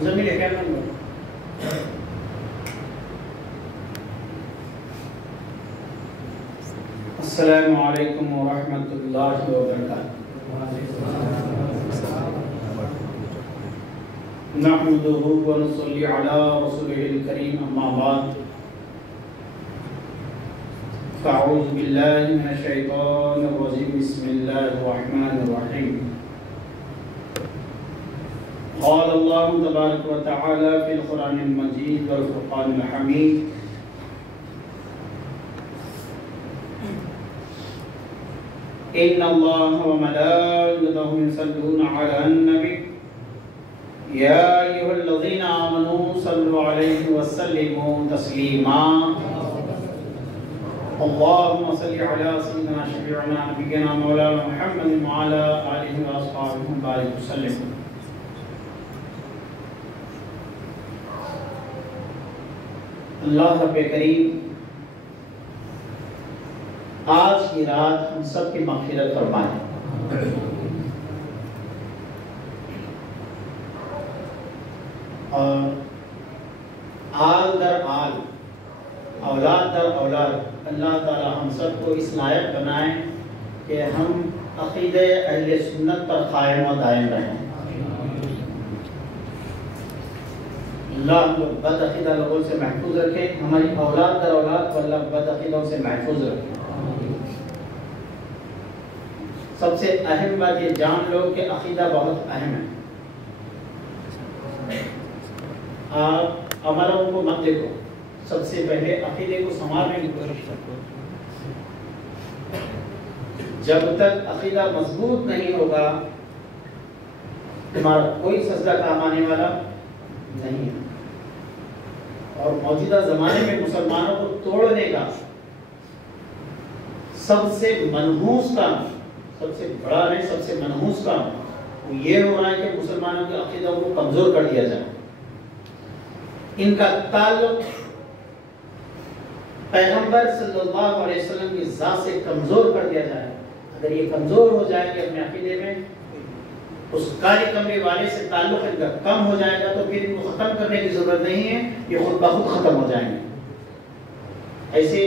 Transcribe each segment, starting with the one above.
زمین ہے کیا نمبر؟ السلام علیکم ورحمۃ اللہ وبرکاتہ۔ نحمده ونصلي على رسوله الكريم اما بعد فاعوذ بالله من الشيطان الرجيم بسم الله الرحمن الرحيم قال الله تبارك وتعالى في القرآن المجيد والفرقان الحميد إن الله وملائكته يصلون على النبي يا أيها الذين آمنوا صلوا عليه وسلموا تسليما اللهم صل على سيدنا شفيعنا نبينا مولانا محمد وعلى آله وأصحابه وبارك وسلم۔ اللہ رب کریم آج کی رات ہم سب کی مغفرت فرمائے، اور آل در آل، اولاد در اولاد اللہ تعالی ہم سب کو اس لائق بنائے کہ ہم عقیدہ اہل سنت پر قائم و دائم رہیں۔ اللہ ہم لوگ بد عقیدہ لوگوں سے محفوظ رکھے، ہماری اولاد در اولاد کو اللہ بد عقیدوں سے محفوظ رکھے۔ سب سے اہم بات یہ جان لو کہ عقیدہ بہت اہم ہے۔ آپ عملوں کو مت دیکھو، سب سے پہلے عقیدے کو سنوارنے کی کوشش کرو۔ جب تک عقیدہ مضبوط نہیں ہوگا تمہارا کوئی سجدہ کام آنے والا نہیں ہے۔ اور موجودہ زمانے میں مسلمانوں کو توڑنے کا سب سے منحوس کام، سب سے بڑا نہیں سب سے منحوس کام وہ یہ ہو رہا ہے کہ مسلمانوں کے عقیدوں کو کمزور کر دیا جائے، ان کا تعلق پیغمبر صلی اللہ علیہ وسلم کی ذات سے کمزور کر دیا جائے۔ اگر یہ کمزور ہو جائے گے اپنے عقیدے میں، اس کالے کمرے والے سے تعلق ان کا کم ہو جائے گا، تو پھر ان کو ختم کرنے کی ضرورت نہیں ہے، یہ خود بخود ختم ہو جائیں گے۔ ایسے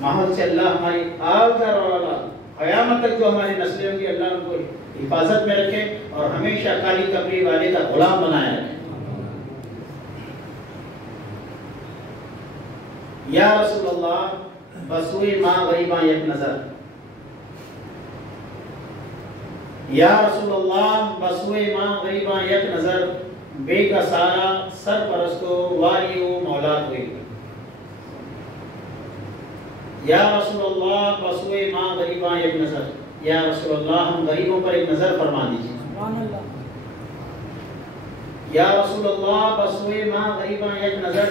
ماحول سے اللہ ہماری آل در اولاد قیامت تک جو ہماری نسلیں ہوں گی اللہ ان کو حفاظت میں رکھے اور ہمیشہ کالی کمری والے کا غلام بنایا رکھے۔ یا رسول اللہ بسوئے ماں غریباں یک نظر، یا رسول اللہ بسوئے ماں غریباں یک نظر، بے کا سارا سرپرستو واریو مولاد ہوئی۔ یا رسول اللہ بسوئے ماں غریباں یک نظر، یا رسول اللہ ہم غریبوں پر ایک نظر فرما دیجیے۔ یا رسول اللہ بسوئے ماں غریباں یک نظر،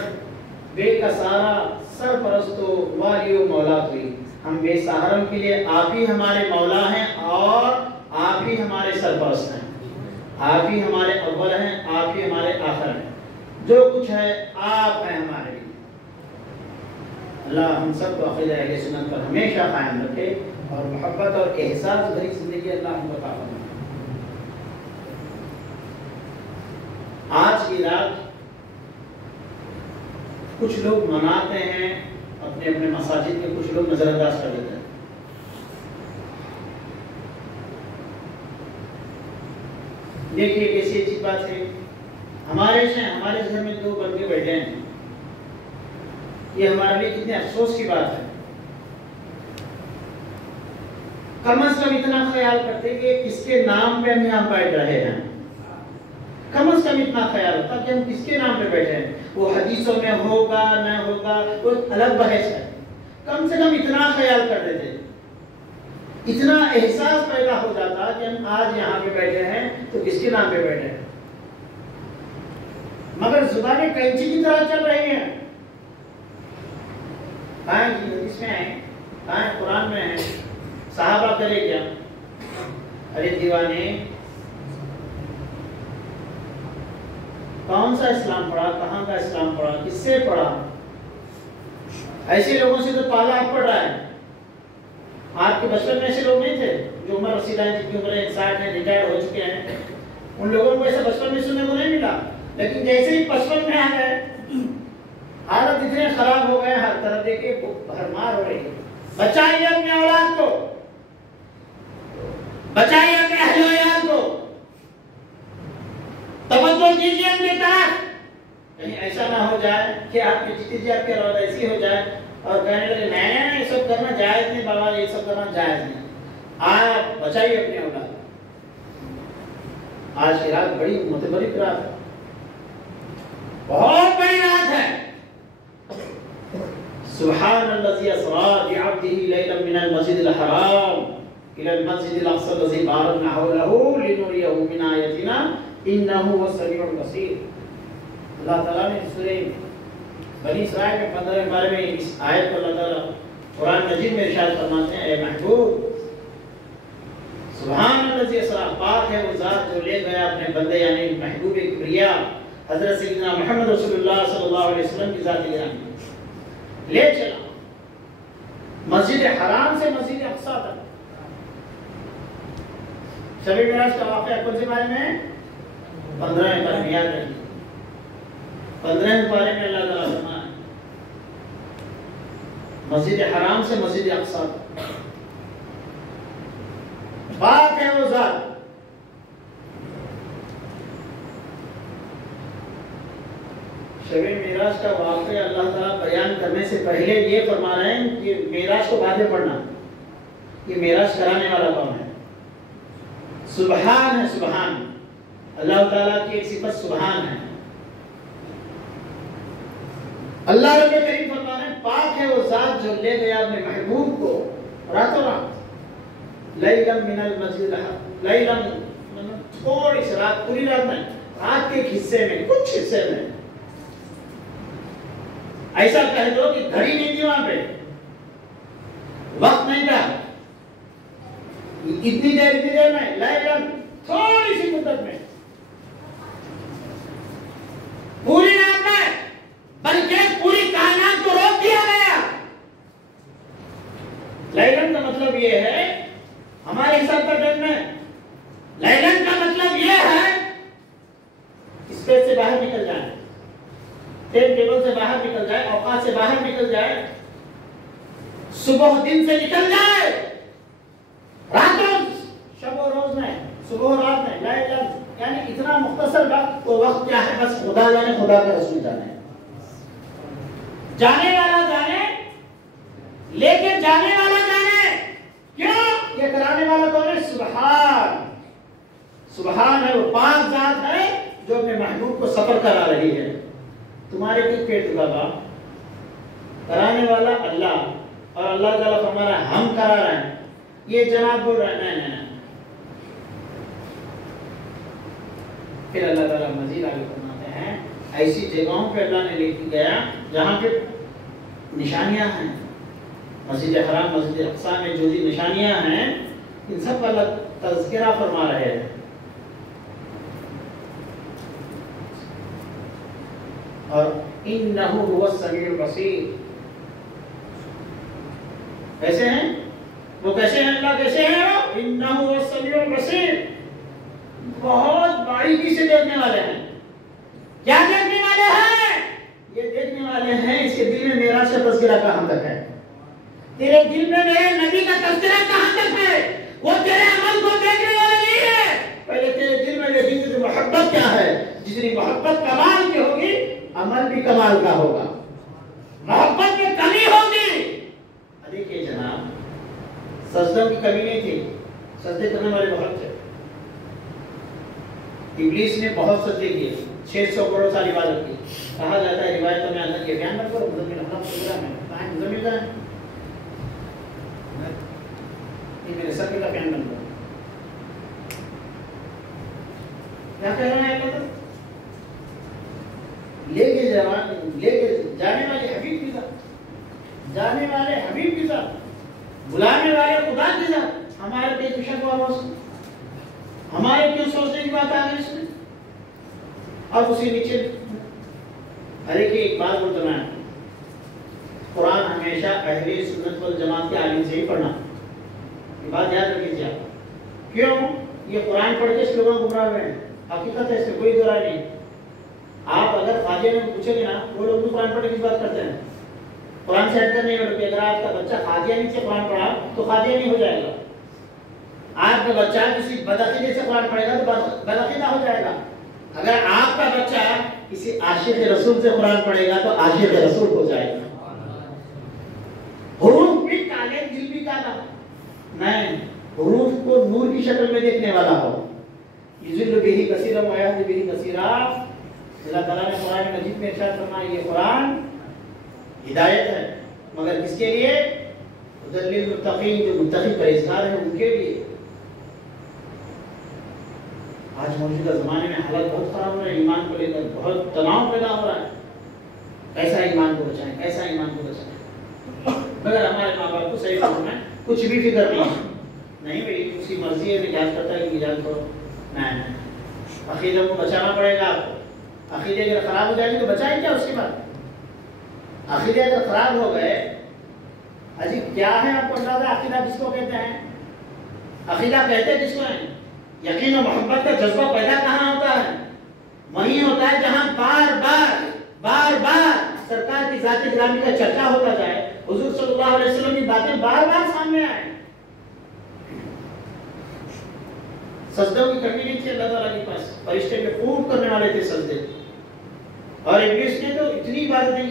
بے کا سارا سرپرستو والیو مولاد ہوئی۔ ہم بے سہاروں کے لیے آپ ہی ہمارے مولا ہیں اور آپ ہی ہمارے سرپرست ہیں، آپ ہی ہمارے اول ہیں، آپ ہی ہمارے آخر ہیں، جو کچھ ہے آپ ہیں ہمارے لیے۔ اللہ ہم سب کو عقیدہ اہل سنت پر ہمیشہ قائم رکھے اور محبت اور احساس بھری زندگی اللہ ہم کو عطا فرمائے۔ آج کی رات کچھ لوگ مناتے ہیں، اپنے اپنے مساجد میں کچھ لوگ نظر انداز کر دیتے ہیں۔ دیکھیے کیسی اچھی بات ہے، ہمارے گھر میں دو بندے بیٹھے ہیں، یہ ہمارے لیے کتنے افسوس کی بات ہے۔ کم از کم اتنا خیال کرتے کہ کس کے نام پہ ہم یہاں بیٹھ رہے ہیں، کم از کم اتنا خیال ہوتا کہ ہم کس کے نام پہ بیٹھے ہیں۔ وہ حدیثوں میں ہوگا نہ ہوگا وہ الگ بحث ہے، کم سے کم اتنا خیال کرتے تھے، اتنا احساس پیدا ہو جاتا کہ ہم آج یہاں پہ بیٹھے ہیں تو کس کے نام پہ بیٹھے ہیں۔ مگر زبانیں کینچی کی طرح چل رہی ہیں، کہاں حدیث میں ہیں، کہاں قرآن میں ہیں، صحابہ کرے کیا؟ ارے دیوانے کون سا اسلام پڑھا، کہاں کا اسلام پڑھا، کس سے پڑھا؟ ایسے لوگوں سے تو پالا آپ پڑھ رہا ہے۔ آپ کے بچپن میں ایسے لوگ نہیں تھے جو عمر رسیدہ ہیں، جن کی عمر 60 ہے، ریٹائر ہو چکے ہیں، ان لوگوں کو ایسا بچپن میں سننے کو نہیں ملا، لیکن جیسے ہی 55 میں آ گئے حالت اتنے خراب ہو گئے، ہر طرح دیکھے بھرمار ہو رہی ہے۔ بچائیے اپنے اولاد کو، بچائیے اپنے اہل و عیال کو، توجہ دیجیے اپنی طرف، کہیں ایسا نہ ہو جائے کہ آپ کی جتنی جی آپ کی اولاد ایسی ہو جائے اور کہنے لگے نہیں یہ سب کرنا جائز نہیں بابا، یہ سب کرنا جائز نہیں۔ آپ بچائیے اپنے اولاد۔ آج کی رات بڑی متبرک رات ہے، بہت بڑی رات ہے۔ سبحان الذی اسری بعبدہ لیلا من المسجد الحرام الى المسجد الاقصى الذي باركنا حوله لنريه من آیاتنا انه هو السمیع البصیر۔ اللہ تعالیٰ نے سورہ بنی اسرائیل میں 15 بارے میں اس آیت کو اللہ تعالیٰ قرآن مجید میں ارشاد فرماتے ہیں، اے محبوب سبحان الذی اسری، پاک ہے وہ ذات جو لے گیا اپنے بندے یعنی محبوب کبریا حضرت سیدنا محمد رسول اللہ صلی اللہ علیہ وسلم کی ذات گرامی لے چلا مسجد حرام سے مسجد اقصی تک۔ شب معراج کا واقعہ کون سے بارے میں؟ 15 بارے میں، یاد رکھیے 15 بارے میں اللہ تعالیٰ فرمایا مسجد حرام سے مسجد اقصی تک، پاک ہے وہ ذات۔ شب معراج کا واقعہ اللہ تعالیٰ بیان کرنے سے پہلے یہ فرما رہے ہیں کہ معراج کو بعد میں پڑھنا، یہ معراج کرانے والا کون ہے؟ سبحان ہے، سبحان اللہ تعالیٰ کی ایک صفت سبحان ہے۔ اللہ رب کریم فرما رہے ہیں پاک ہے وہ ذات جو لے گیا اپنے محبوب کو راتوں رات، لیلم من المسجد الحرام، لیلم تھوڑی سی رات، پوری رات نہیں، رات کے ایک حصے میں، کچھ حصے میں، ایسا کہہ دو کہ گھڑی نہیں تھی وہاں پہ، وقت نہیں تھا، اتنی دیر میں، لیلن تھوڑی سی مدت میں، پوری رات میں، بلکہ پوری کائنات کو روک دیا گیا۔ لیلن کا مطلب یہ ہے ہمارے حساب پر ٹائم میں، لیلن کا مطلب یہ ہے اسپیس سے باہر نکل جائیں، ٹائم ٹیبل سے باہر نکل جائے، اوقات سے باہر نکل جائے، صبح دن سے نکل جائے، رات روز، شب و روز میں، صبح و رات میں، لیلن یعنی اتنا مختصر وقت، وہ وقت کیا ہے؟ بس خدا جانے، خدا کا رسول جانے، جانے والا جانے، لے کے جانے والا جانے۔ کیوں؟ یہ کرانے والا کون ہے؟ سبحان، سبحان ہے وہ پاک ذات ہے جو اپنے محبوب کو سفر کرا رہی ہے۔ تمہارے کیوں پیٹ دکھا گا؟ کرانے والا اللہ، اور اللہ تعالیٰ فرما رہا ہے ہم کرا رہے ہیں، یہ جناب بول رہا ہے نہیں نہیں نہیں۔ پھر اللہ تعالیٰ مزید آگے فرماتے ہیں ایسی جگہوں پہ اللہ نے لے کے گیا جہاں پہ نشانیاں ہیں، مسجد حرام، مسجد اقصی میں جو بھی نشانیاں ہیں ان سب کا اللہ تذکرہ فرما رہے ہیں۔ اور انہ هو السمیع البصیر، کیسے ہیں وہ؟ کیسے ہیں اللہ؟ کیسے ہیں وہ؟ انہ هو السمیع البصیر، بہت باریکی سے دیکھنے والے ہیں۔ کیا دیکھنے والے ہیں؟ یہ دیکھنے والے ہیں اس کے دل میں معراج کا تذکرہ کہاں تک ہے، تیرے دل میں میرے نبی کا تذکرہ کہاں تک ہے۔ وہ تیرے عمل کو دیکھنے والا نہیں ہے، پہلے تیرے دل میں نبی کی محبت کیا ہے۔ جتنی محبت کمال کی ہوگی عمل بھی کمال کا ہوگا، محبت میں کمی ہوگی۔ دیکھیے جناب، سجدوں کی کمی نہیں تھی، سجدے کرنے والے بہت تھے، ابلیس نے بہت سجدے کیے، 600 کروڑ سال عبادت کی۔ کہا جاتا ہے روایتوں میں اللہ کے بیان مت کرو، مزمل احمد پروگرام ہے، کہاں ہے مزمل کا ہے؟ یہ میرے سر کا بیان مت کرو، کیا کہہ رہا ہے اللہ؟ لے کے جانے والے حبیب کی ذات، جانے والے حبیب کی ذات، بلانے والے خدا کی ذات، ہمارے بے شک واپس، ہمارے کیوں سوچنے کی بات آ گئی اس میں؟ اب اسی نیچے ہر ایک بات بولتا میں، قرآن ہمیشہ اہل سنت والجماعت کے عالم سے ہی پڑھنا، یہ بات یاد رکھ لیجیے آپ۔ کیوں؟ یہ قرآن پڑھ کے لوگوں گمراہ ہوئے ہیں، حقیقت ہے، اس میں کوئی دو رائے نہیں. آپ اگر خواجہ میں پوچھیں گے نا، وہ لوگ بھی قرآن پڑھنے کی بات کرتے ہیں، قرآن سے ہٹ کر نہیں بولتے. اگر آپ کا بچہ قادیانی سے قرآن پڑھا تو قادیانی ہو جائے گا. آپ کا بچہ کسی بدعقیدے سے قرآن پڑھے گا تو بدعقیدہ ہو جائے گا. اگر آپ کا بچہ کسی عاشق رسول سے قرآن پڑھے گا تو عاشق رسول ہو جائے گا. حروف بھی کالے، دل بھی کالا. نہیں، حروف کو نور کی شکل میں دیکھنے والا ہو. یذل بہ کثیرا ویہدی بہ کثیرا. اللہ تعالیٰ نے قرآن مجید میں ارشاد فرمایا یہ قرآن ہدایت ہے، مگر کس کے لیے؟ ہدی للمتقین، جو متقی پرہیزگار ہیں ان کے لیے. آج موجودہ زمانے میں حالت بہت خراب ہو رہا ہے، ایمان کو لے کر بہت تناؤ پیدا ہو رہا ہے. کیسا ایمان کو بچائیں، کیسا ایمان کو بچائیں. مگر ہمارے ماں باپ کو صحیح فکر ہے، کچھ بھی فکر نہیں بھائی اس کی مرضی ہے، نجات کرتا ہے کہ نجات کرو. نہیں، عقیدے کو بچانا پڑے گا آپ کو. عقیدے اگر خراب ہو جائیں گے تو بچائیں کیا اس کے بعد؟ عقیدے اگر خراب ہو گئے، عجیب کیا ہے آپ کو اندازہ عقیدہ کس کو کہتے ہیں؟ عقیدہ کہتے کس کو ہیں؟ یقین و محبت کا جذبہ پیدا کہاں ہوتا ہے؟ وہیں ہوتا ہے جہاں بار بار سرکار کی ذات گرامی کا چرچا ہوتا جائے، حضور صلی اللہ علیہ وسلم کی باتیں بار بار سامنے آئیں. سجدوں کی کمی نہیں تھی اللہ تعالیٰ کے پاس، فرشتے میں خوب کرنے والے تھے سجدے. اور ابلیس نے تو اتنی عبادتیں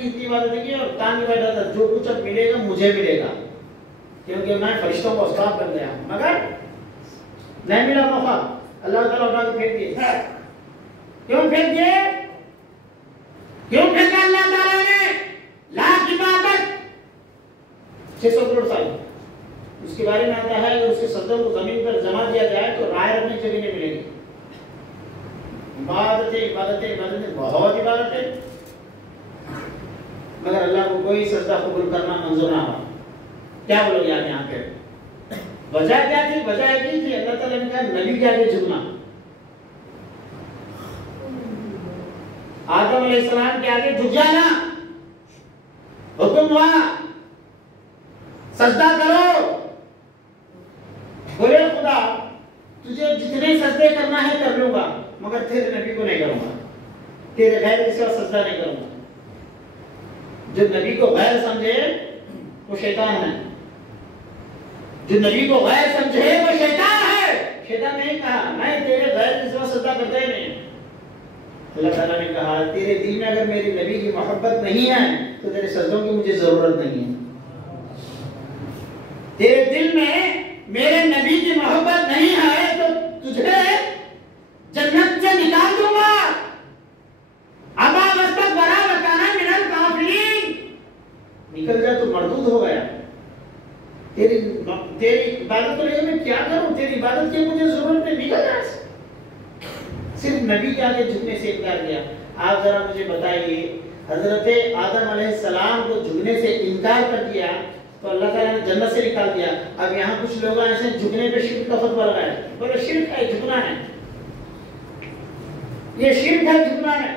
کی اور تان بیٹھا تھا جو کچھ اب ملے گا مجھے ملے گا، کیونکہ میں فرشتوں کو استاد بن گیا ہوں. مگر نہیں ملا موقع، اللہ تعالیٰ اٹھا کے پھینک دیے. کیوں پھینک دیے؟ کیوں پھینکا اللہ تعالیٰ نے؟ لاکھ عبادت 600 کروڑ سال. اس کے بارے میں آتا ہے اگر اس کے سجدوں کو زمین پر جما دیا جائے تو رائے اپنی جگہ نہیں ملے گی. عبادتیں بہت عبادتیں، مگر اللہ کو کوئی سجدہ قبول کرنا منظور نہ ہوا. کیا بولو گے آپ یہاں پہ؟ وجہ کیا تھی؟ وجہ یہ تھی اللہ تعالیٰ نے کہا نبی کے آگے جھکنا. آدم علیہ السلام کے آگے جھک جانا، حکم ہوا سجدہ کرو. بولے خدا تجھے جتنے سجدے کرنا ہے کر لوں گا، مگر تیرے نبی کو نہیں کروں گا، تیرے غیر کے سوا سجدہ نہیں کروں گا. جو نبی کو غیر سمجھے وہ شیطان ہے. جو نبی کو غیر سمجھے وہ شیطان ہے. شیطان نے کہا میں تیرے غیر کے سوا سجدہ کرتا ہی نہیں. اللہ تعالیٰ نے کہا تیرے دل میں اگر میری نبی کی محبت نہیں ہے تو تیرے سجدوں کی مجھے ضرورت نہیں ہے. تیرے دل میں میرے نبی کی محبت نہیں ہے تو تجھے جنت سے نکال دوں گا. ابا واستکبر وکان من الکافرین. نکل جا تو مردود ہو گیا. تیری عبادت کو لے کے میں کیا کروں؟ تیری عبادت کی مجھے ضرورت ہے، نکل جا. صرف نبی کے آگے جھکنے سے انکار کیا. آپ ذرا مجھے بتائیے حضرت آدم علیہ السلام کو جھکنے سے انکار کر دیا تو اللہ تعالیٰ نے جنت سے نکال دیا. اب یہاں کچھ لوگ ایسے جھکنے پہ شرک کا فتویٰ لگایا. بولے شرک ہے، جھکنا ہے، یہ شرک ہے، جھکنا ہے.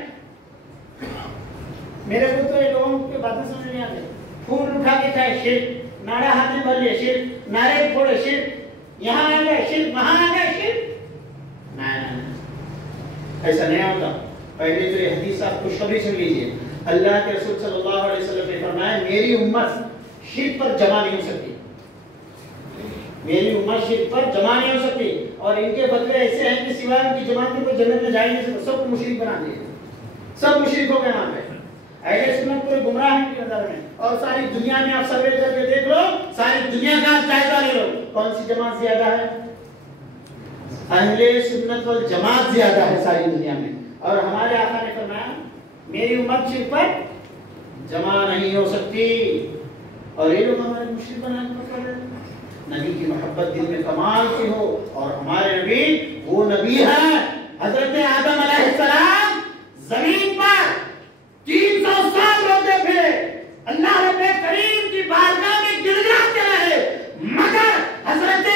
میرے کو تو یہ لوگوں کی باتیں سمجھ نہیں آتی. پھول اٹھا کے کھائے شرک، ناڑا ہاتھ میں بھر لیا شرک، نعرے پھوڑے شرک، یہاں آ گئے شرک، وہاں آ گئے شرک. نہیں، ایسا نہیں ہوتا. پہلے تو یہ حدیث آپ خوشخبری سن لیجیے. اللہ کے رسول صلی اللہ علیہ وسلم نے فرمایا میری امت شرک پر جمع نہیں ہو سکتی. میری امت شرک پر جمع نہیں ہو سکتی. اور ان کے فتوے ایسے ہیں کہ سوائے ان کی جماعت میں کوئی جنت میں جا نہیں سکتا. سب کو مشرک بنا دیا، سب مشرک ہو گئے. وہاں پہ اہل سنت پورے گمراہ ہیں ان کی نظر میں. اور ساری دنیا میں آپ سروے کر کے دیکھ لو، ساری دنیا کا جائزہ لے لو، کون سی جماعت زیادہ ہے؟ اہل سنت والجماعت زیادہ ہے ساری دنیا میں. اور ہمارے آقا نے فرمایا میری امت شرک پر جمع نہیں ہو سکتی. اور یہ لوگ ہمارے مشرک بنانے کو کر رہے ہیں. نبی کی محبت دل میں کمال کی ہو. اور ہمارے نبی وہ نبی ہے. حضرت آدم علیہ السلام زمین پر 300 سال روتے پھرے، اللہ رب کریم کی بارگاہ میں گڑگڑاتے رہے، مگر حضرت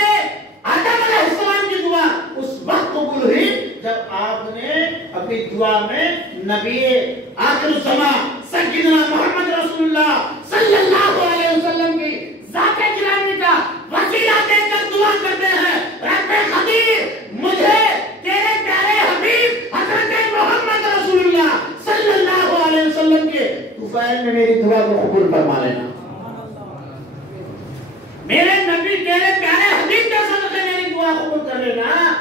آدم علیہ السلام کی دعا اس وقت قبول ہوئی جب آپ نے اپنی دعا میں نبی آخر الزمان سیدنا محمد رسول اللہ صلی اللہ علیہ وسلم کی ذات گرامی کا وسیلہ دے کر دعا کرتے ہیں رب قدیر مجھے تیرے پیارے حبیب نبی تیرے پیارے حبیب کے صدقے میری دعا قبول کر لینا.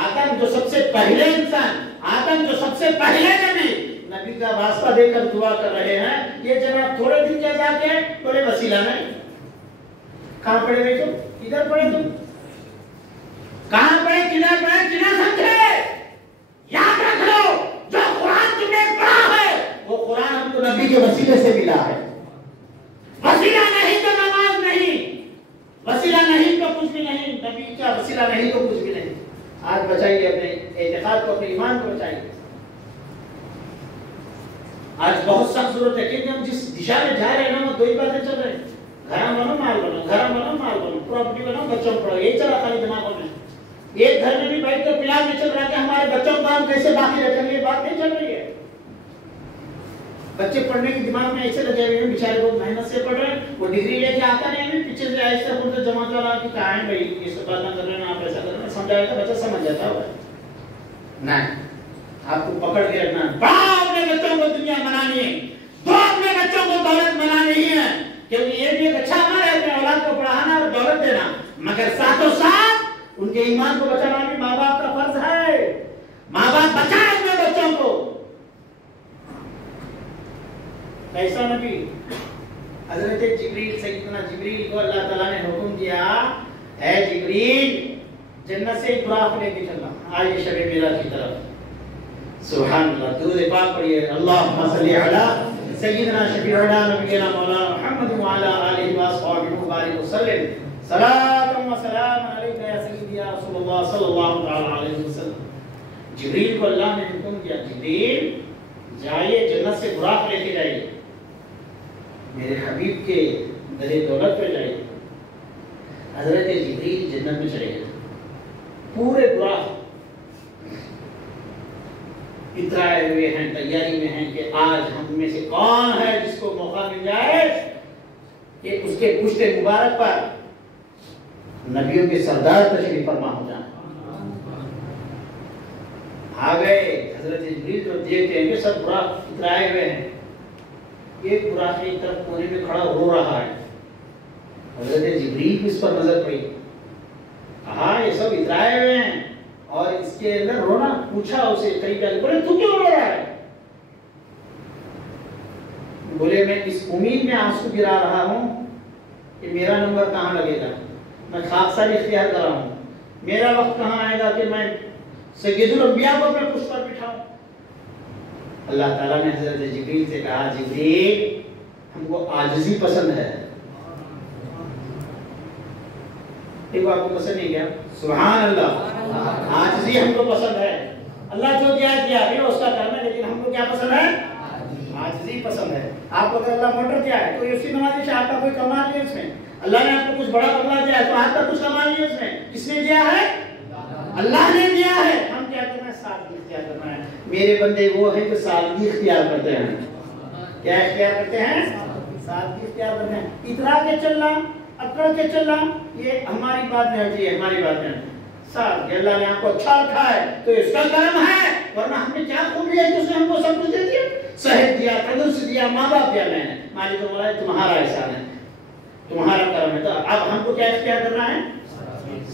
آدم جو سب سے پہلے انسان، آدم جو سب سے پہلے نبی کا واسطہ دے کر دعا کر رہے ہیں. یہ جناب تھوڑے دن کے جا کے تھوڑے وسیلہ نہیں. کہاں پڑے بھائی تم؟ ادھر پڑے تم؟ کہاں پڑے؟ کدھر پڑے؟ کدھر سمجھے؟ یاد رکھ لو جو قرآن تم نے پڑھا ہے وہ قرآن ہم کو نبی کے وسیلے سے ملا ہے. وسیلہ نہیں تو نماز نہیں، وسیلہ نہیں تو کچھ بھی نہیں. نبی کا وسیلہ نہیں تو کچھ بھی نہیں. آج بچائیے اپنے اعتقاد کو، اپنے ایمان کو بچائیے. آج بہت سخت ضرورت ہے کہ ہم جس دشا میں جا رہے ہیں نا وہ دو ہی باتیں چل رہے ہیں. گھر بنو مال بنو، گھر بنو مال بنو، پراپرٹی بنو بچوں کو پڑھو. یہی چلا خالی دماغوں میں. ایک گھر میں بھی بیٹھ کر پلان نہیں چل رہا کہ ہمارے بچوں کو ہم کیسے باقی رکھیں گے. یہ بات نہیں چل رہی ہے. بچے پڑھنے کے دماغ میں ایسے لگے ہوئے ہیں، بیچارے لوگ محنت سے پڑھ رہے ہیں. وہ ڈگری لے کے آتا نہیں ہے، پیچھے سے ایسے بولتے جماعت والا کہ کہاں ہے بھائی یہ سب بات نہ کر رہے ہیں، آپ ایسا کر رہے ہیں. سمجھایا تو بچہ سمجھ جاتا ہے. نہیں، آپ کو پکڑ کے رکھنا. پڑھاؤ اپنے بچوں کو دنیا بنانی ہے، دو اپنے بچوں کو دولت بنانی ہے. کیونکہ یہ بھی ایک اچھا عمل ہے اپنے اولاد کو پڑھانا اور دولت دینا، مگر ساتھوں ساتھ ان کے ایمان کو بچانا بھی ماں باپ کا فرض ہے. ماں باپ بچائیں اپنے بچوں کو. ایسا نبی حضرت جبریل، سیدنا جبریل کو اللہ تعالیٰ نے حکم دیا، اے جبریل جنت سے ایک براق لے کے چلنا. آئیے شب معراج کی طرف. سبحان اللہ. درود پاک پڑھیے. اللہم صلی علی سیدنا شفیعنا نبینا مولانا محمد وعلی آلہ واصحابہ وبارک وسلم. صلاۃ و سلام علیک یا سیدی یا رسول اللہ صلی اللہ علیہ وسلم. جبریل کو اللہ نے حکم دیا، جبریل جائیے جنت سے براق لے کے جائیے، میرے حبیب کے درے دولت پہ جائیے. حضرت جبریل جنت میں چلے گئے. پورے براق اترائے ہوئے ہیں، تیاری میں ہیں کہ آج ہم میں سے کون ہے جس کو موقع مل جائے کہ اس کے پشت مبارک پر نبیوں کے سردار تشریف فرما ہو جائیں. آ گئے. حضرت جبریل جو دیکھتے ہیں کہ سب براق اترائے ہوئے ہیں. ایک براق ایک طرف کونے میں کھڑا رو رہا ہے. حضرت جبریل کو اس پر نظر پڑی. کہا یہ سب اترائے ہوئے ہیں اور اس کے اندر رونا. پوچھا اسے قریب آگے، بولے تو کیوں رو رہا ہے؟ بولے میں اس امید میں آنسو گرا رہا ہوں کہ میرا نمبر کہاں لگے گا. میں خاکساری اختیار کر رہا ہوں. میرا وقت کہاں آئے گا کہ میں سید الانبیاء کو اپنے پشت پر بٹھاؤں. اللہ تعالیٰ نے حضرت جبریل سے کہا، جبریل ہم کو عاجزی پسند ہے. ایک آپ کو پسند نہیں کیا؟ سبحان اللہ. عاجزی ہم کو پسند ہے. اللہ جو دیا دیا اس کا کرنا ہے، لیکن ہم کو کیا پسند ہے؟ عاجزی پسند ہے. آپ کو اگر اللہ موٹر دیا ہے تو اسی نمازی سے آپ کا کوئی کمال نہیں اس میں. اللہ نے آپ کو کچھ بڑا بنگلہ دیا ہے تو آپ کا کچھ کمال نہیں اس میں. کس نے دیا ہے؟ اللہ نے دیا ہے. ہم کیا کرنا ہے؟ سادگی اختیار کرنا ہے. میرے بندے وہ ہیں جو سادگی اختیار کرتے ہیں. کیا اختیار کرتے ہیں؟ سادگی اختیار کرتے ہیں. اترا کے چلنا، اکڑ کے چلنا، یہ ہماری بات نہیں ہوتی ہے. ہماری بات نہیں. سادگی اللہ نے آپ کو اچھا رکھا ہے تو اس کا کرم ہے، ورنہ ہم نے کیا خوب لیا کہ اس نے ہم کو سب کچھ دے دیا. صحت دیا، تندرست دیا، ماں باپ دیا. میں نے مالک مولا تمہارا احسان ہے، تمہارا کرم ہے. تو اب ہم کو کیا اختیار کرنا ہے؟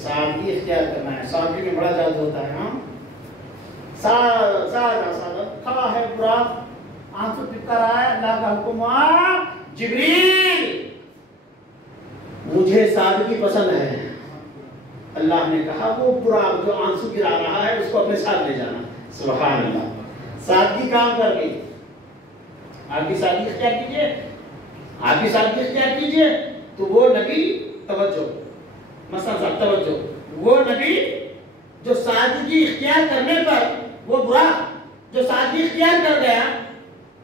سادگی اختیار کرنا ہے. سادگی میں بڑا جادو ہوتا ہے. ہاں سادہ کھڑا ہے براق، آنسو ٹپکا رہا ہے. اللہ کا حکم ہوا، جبریل مجھے سادگی پسند ہے. اللہ نے کہا وہ براق جو آنسو گرا رہا ہے اس کو اپنے ساتھ لے جانا. سبحان اللہ. سادگی کام کر گئی. آپ کی سادگی اختیار کیجئے، آپ کی سادگی اختیار کیجئے تو وہ نبی، توجہ مثلا صاحب توجہ، وہ نبی جو سادگی اختیار کرنے پر، وہ براق جو سادگی اختیار کر گیا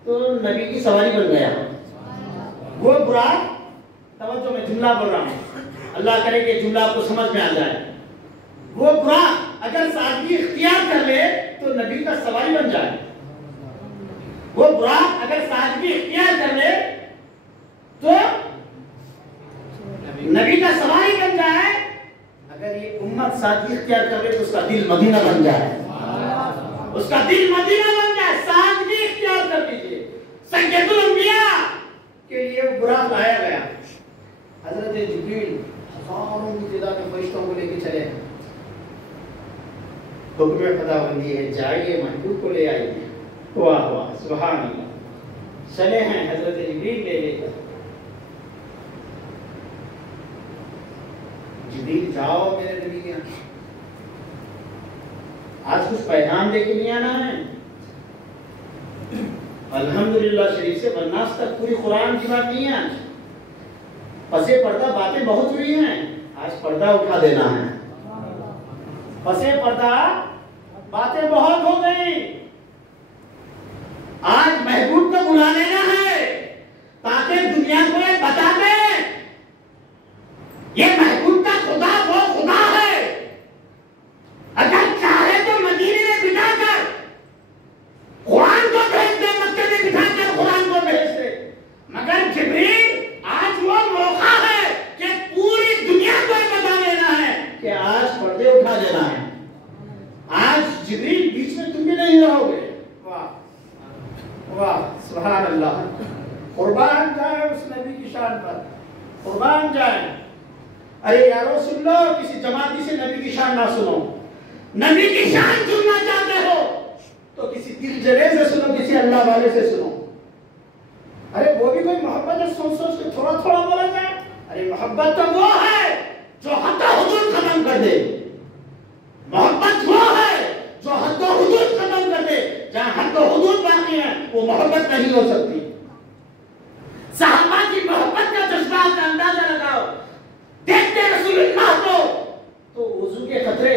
تو نبی کی سواری بن گیا. وہ براق، توجہ میں جملہ بول رہا ہوں، اللہ کرے کہ جملہ آپ کو سمجھ میں آ جائے. وہ براق اگر سادگی اختیار کر لے تو نبی کا سواری بن جائے. وہ براق اگر سادگی اختیار کر لے تو نبی کا سواری بن جائے. اگر یہ امت سادگی اختیار کر لے تو اس کا دل مدینہ بن جائے. اس کا دل مدینہ بن جائے. سادگی اختیار کر لیجیے. سید الانبیاء کے لیے براق لایا گیا. حضرت جبریل ہزاروں کی تعداد میں فرشتوں کو لے کے چلے ہیں. حکم خداوندی ہے جائیے محبوب کو لے آئیے. واہ واہ سبحان اللہ. چلے ہیں حضرت جبریل لے کر. جبریل جاؤ میرے نبی کے یہاں, آج کچھ پیغام دے کے نہیں آنا ہے. الحمدللہ شریف سے بناس تک پوری قرآن کی بات نہیں ہے. آج پسے پردہ باتیں بہت ہوئی ہیں, آج پردہ اٹھا دینا ہے. پسے پردہ باتیں بہت ہو گئی, آج محبوب کو بلا لینا ہے تاکہ دنیا کو یہ بتا دیں یہ محبوب کا خدا وہ خدا ہے. اگر چاہے تو مدینے میں بٹھا کر قرآن کو بھیج دے, مکے میں بٹھا کر قرآن کو بھیج دے, مگر جبریل آج وہ موقع ہے کہ پوری دنیا کو بتا دینا ہے کہ آج پردے اٹھا دینا ہے. آج جبریل بیچ میں تم بھی نہیں رہو گے. واہ واہ سبحان اللہ. قربان جائے اس نبی کی شان پر, قربان جائے. ارے یارو سن لو, کسی جماعتی سے نبی کی شان نہ سنو. نبی کی شان سننا چاہتے ہو تو کسی دل جلے سے سنو, کسی اللہ والے سے سنو. ارے وہ بھی کوئی محبت ہے سوچ سوچ کے تھوڑا تھوڑا بولا جائے. ارے محبت تو وہ ہے جو حد و حدود ختم کر دے. محبت وہ ہے جو حد و حدود ختم کر دے. جہاں حد و حدود باقی ہے وہ محبت نہیں ہو سکتی. صحابہ کی محبت کا جذبہ کا اندازہ لگاؤ. دیکھتے رسول اللہ کو تو وضو کے قطرے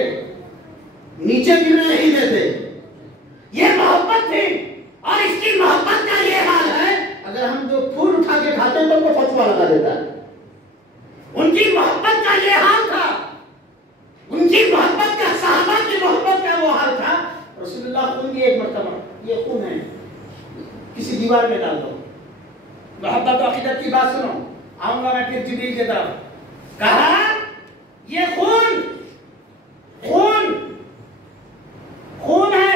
نیچے گرنے نہیں دیتے. یہ محبت تھی, اور اس کی محبت کا یہ حال ہے اگر ہم جو پھول اٹھا کے کھاتے ہیں تو ان کو فتوا لگا دیتا ہے. ان کی محبت کا یہ حال تھا, ان کی محبت کا, صحابہ کی محبت کا وہ حال تھا. رسول اللہ خون کی ایک مرتبہ, یہ خون ہے کسی دیوار میں ڈال دو. محبت و عقیدت کی بات سنو, آؤں گا میں پھر جبریل کی طرف. کہا یہ خون خون خون ہے.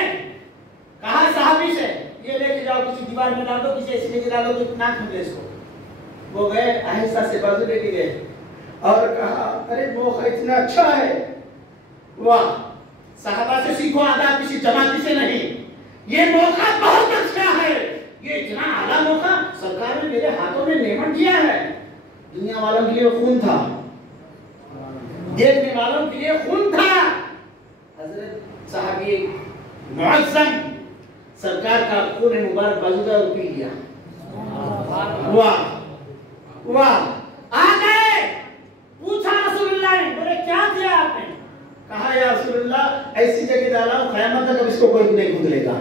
کہا صحابی سے یہ لے کے جاؤ کسی دیوار میں ڈال دو, کسی ایسی لے کے ڈالو تو ناک میں دے اس کو. وہ گئے آہستہ سے بازو لے کے گئے اور کہا ارے موقع اتنا اچھا ہے. واہ, صحابہ سے سیکھو آداب, کسی جماعتی سے نہیں. یہ موقع بہت اچھا ہے, یہ اتنا اعلیٰ موقع سرکار نے میرے ہاتھوں میں نعمت دیا ہے. دنیا والوں کے لیے خون تھا, دیکھنے والوں کے لیے خون تھا. حضرت صحابی معظم سرکار کا خون مبارک بازو کا پی لیا. واہ واہ. آ گئے, پوچھا رسول اللہ نے, بولے کیا کیا آپ نے؟ کہا یا رسول اللہ ایسی جگہ ڈالا ہوں قیامت تک اب اس کو کوئی نہیں کھودلے گا.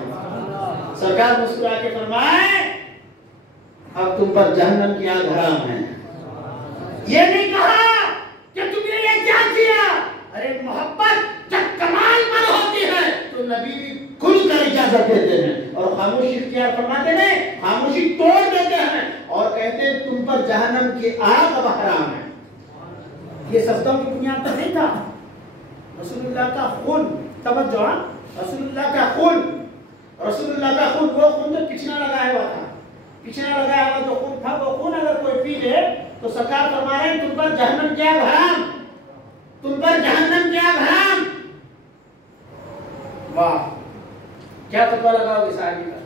سرکار مسکرا کے فرمائے اب تم پر جہنم کی آگ حرام ہے. یہ نہیں کہا کہ تم نے یہ کیا کیا. ارے محبت جب کمال پر ہوتی ہے تو نبی بھی کھل کر اجازت دیتے ہیں اور خاموشی اختیار فرماتے ہیں, خاموشی توڑ دیتے ہیں اور کہتے ہیں تم پر جہنم کی آگ اب حرام ہے. یہ سجدوں کی بنیاد پر نہیں تھا. رسول اللہ کا خون, توجہ, رسول اللہ کا خون, رسول اللہ کا خون, وہ خون جو پچھنا لگایا ہوا تھا, پچھنا لگایا ہوا جو خون تھا, وہ خون اگر کوئی پی لے تو سرکار فرما رہے ہیں تم پر جہنم کی آگ حرام, تم پر جہنم کی آگ حرام. واہ, کیا فتوا لگاؤ گے صحابی کا؟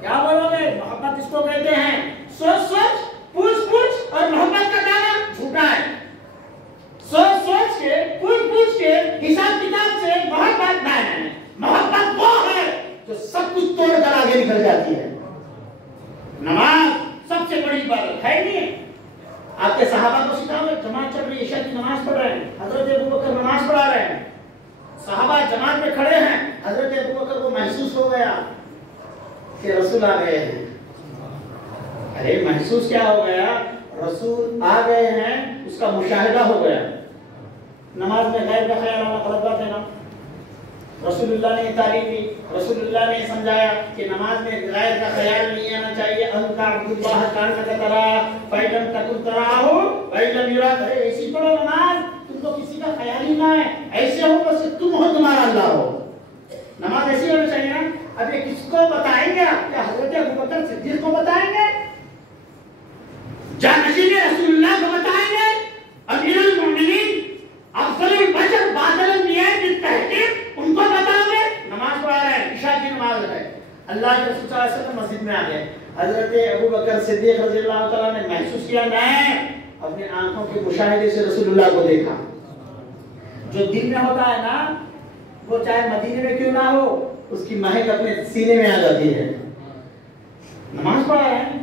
کیا بولو گے؟ محبت اس کو کہتے ہیں. سوچ سوچ, پوچھ پوچھ, اور محبت کا دعویٰ جھوٹا ہے. سوچ سوچ کے, پوچھ پوچھ کے, حساب کتاب سے محبت نہ ہے. محبت وہ ہے جو سب کچھ توڑ کر آگے نکل جاتی ہے. نماز سب سے بڑی عبادت ہے نہیں. آپ کے صحابہ کو سکھاؤ, جماعت چل رہی ہے, عشاء کی نماز پڑھ رہے ہیں, حضرت ابوبکر نماز پڑھا رہے ہیں, صحابہ جماعت میں کھڑے ہیں. حضرت ابوبکر کو محسوس ہو گیا کہ رسول آ گئے ہیں. ارے محسوس کیا ہو گیا, رسول آ گئے ہیں اس کا مشاہدہ ہو گیا. نماز میں غیر کا خیال آنا غلط بات ہے نا. رسول اللہ نے تعلیم دی, رسول اللہ نے سمجھایا کہ نماز میں غیر کا خیال نہیں آنا چاہیے. انت عبد اللہ کانک ترا فإن تکن تراہ فإن لم یراک. ایسی پڑھو نماز تم کو کسی کا خیال ہی نہ ہے, ایسے ہو بس تم ہو تمہارا اللہ ہو. نماز ایسی ہونا چاہیے نا. اب یہ کس کو بتائیں گے آپ؟ کیا حضرت ابوبکر صدیق کو بتائیں گے؟ جانشین رسول اللہ کو بتائیں گے؟ امیر المؤمنین اللہ کے رسول صلی اللہ علیہ وسلم مسجد میں آ گئے. حضرت ابو بکر صدیق رضی اللہ تعالیٰ نے محسوس کیا میں اپنے آنکھوں کے مشاہدے سے رسول اللہ کو دیکھا. جو دل میں ہوتا ہے نا وہ چاہے مدینے میں کیوں نہ ہو اس کی مہک اپنے سینے میں آ جاتی ہے. نماز پڑھا رہے ہیں,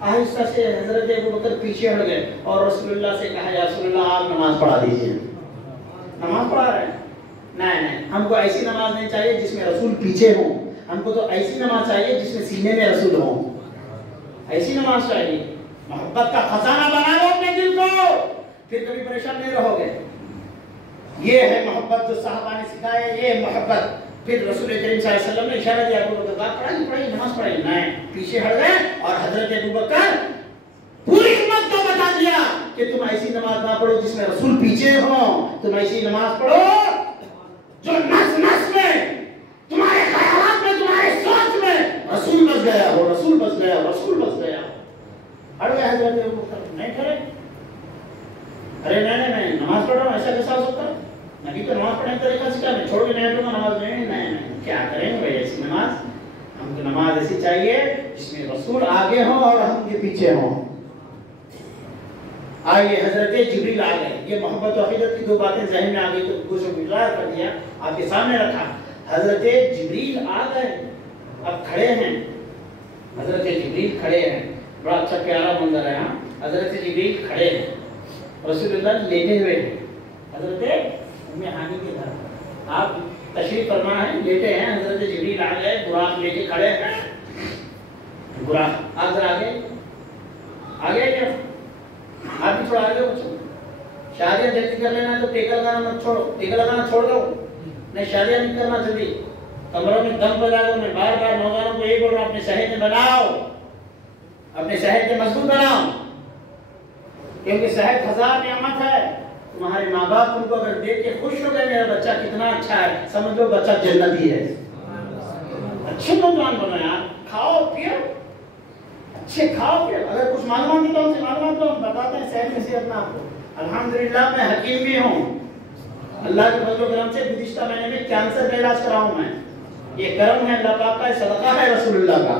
آہستہ سے حضرت ابو بکر پیچھے ہٹ گئے اور رسول اللہ سے کہا یا رسول اللہ آپ نماز پڑھا دیجئے. نماز پڑھا رہے ہیں, نہیں ہم کو ایسی نماز نہیں چاہیے جس میں رسول پیچھے ہوں, ہم کو تو ایسی نماز چاہیے جس میں سینے میں رسول ہوں. ایسی نماز چاہیے. محبت کا خزانہ بنا لو اپنے دل کو, پھر کبھی پریشان نہیں رہو گے. یہ ہے محبت جو صحابہ نے سکھایا, یہ محبت. پھر رسول کریم صلی اللہ علیہ وسلم نے اشارہ دیا ابو بکر پڑھائی نماز پڑھائی, نہیں پیچھے ہٹ گئے اور حضرت ابو بکر پوری امت کو بتا دیا کہ تم ایسی نماز نہ پڑھو جس میں رسول پیچھے ہو, تم ایسی نماز پڑھو جو نس نس میں تمہارے خیالات میں تمہارے سوچ میں رسول بس گیا ہو, رسول بس گیا ہو, رسول بس گیا ہو. ہٹ گئے حضرت ابو بکر, نہیں کھڑے, ارے نہیں میں نماز پڑھ رہا ہوں, ایسا کیسا ہو سکتا ہے؟ نبی تو نماز پڑھنے کا طریقہ سکھا, میں چھوڑ کے نہیں ہٹوں گا نماز میں, نہیں کیا کریں گے ایسی نماز. ہم کو نماز ایسی چاہیے جس میں رسول آگے ہوں اور ہم کے پیچھے ہوں. آئیے حضرت جبریل آ گئے. یہ محبت و عقیدت کی دو باتیں ذہن میں آ گئی تو گوش و گزار کر دیا, آپ کے سامنے رکھا. حضرت جبریل آ گئے, اب کھڑے ہیں. حضرت جبریل کھڑے ہیں, بڑا اچھا پیارا منظر ہے. ہاں حضرت جبریل کھڑے ہیں, رسول اللہ لیٹے ہوئے ہیں. حضرت ام ہانی کے گھر آپ تشریف فرما ہے, لیٹے ہیں. حضرت جبریل آ گئے, براق لے کے کھڑے ہیں. براق آپ ذرا آگے کیا آپ بھی تھوڑا آگے ہو. شادیاں جلدی کر لینا تو ٹیکا لگانا مت چھوڑو, ٹیکا لگانا چھوڑ دو. نہیں شادیاں نہیں کرنا جلدی, کمروں میں دم بجا دو. میں بار بار نوجوانوں کو یہی بول رہا ہوں اپنے صحت میں بناؤ, اپنے صحت میں مضبوط بناؤ, کیونکہ صحت ہزار نعمت ہے. تمہارے ماں باپ تم کو اگر دیکھ کے خوش ہو گئے میرا بچہ کتنا اچھا ہے, سمجھ لو بچہ جنتی ہے. اچھے نوجوان بنو یار, کھاؤ پیو, اچھے کھاؤ پیو. اگر کچھ معلومات نہیں تو ہم سے معلومات تو ہم بتاتے ہیں صحت نصیحت میں آپ کو. الحمدللہ میں حکیم بھی ہوں, اللہ کے فضل و کرم سے گزشتہ مہینے میں کینسر کا علاج کرا ہوں میں. یہ کرم ہے اللہ پاک کا, صدقہ ہے رسول اللہ کا.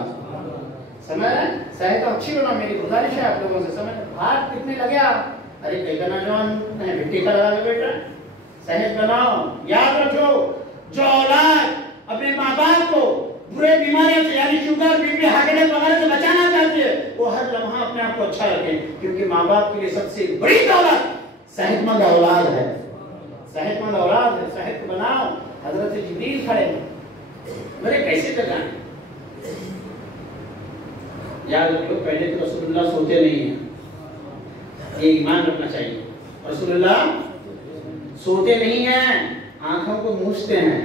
سمجھ رہے ہیں, صحت اچھی بنا, میری گزارش ہے آپ لوگوں سے. سمجھ ہاتھ کتنے لگے آپ, ارے کئی کا نوجوان مٹی کا لگا کے بیٹھ رہا. صحت بناؤ. یاد رکھو جو اولاد اپنے ماں باپ کو برے بیماریوں سے یعنی sugar B P heart attack وغیرہ سے بچانا چاہتے ہیں وہ ہر لمحہ اپنے آپ کو اچھا رکھیں, کیونکہ ماں باپ کے لیے سب سے بڑی دولت صحت مند اولاد ہے. صحت مند اولاد ہے, صحت کو بناؤ. حضرت جبریل کھڑے ہیں, میرے کیسے جگائیں. یاد رکھو پہلے تو رسول اللہ سوتے نہیں ہیں, یہ ایمان رکھنا چاہیے. رسول اللہ سوتے نہیں ہیں, آنکھوں کو موچتے ہیں.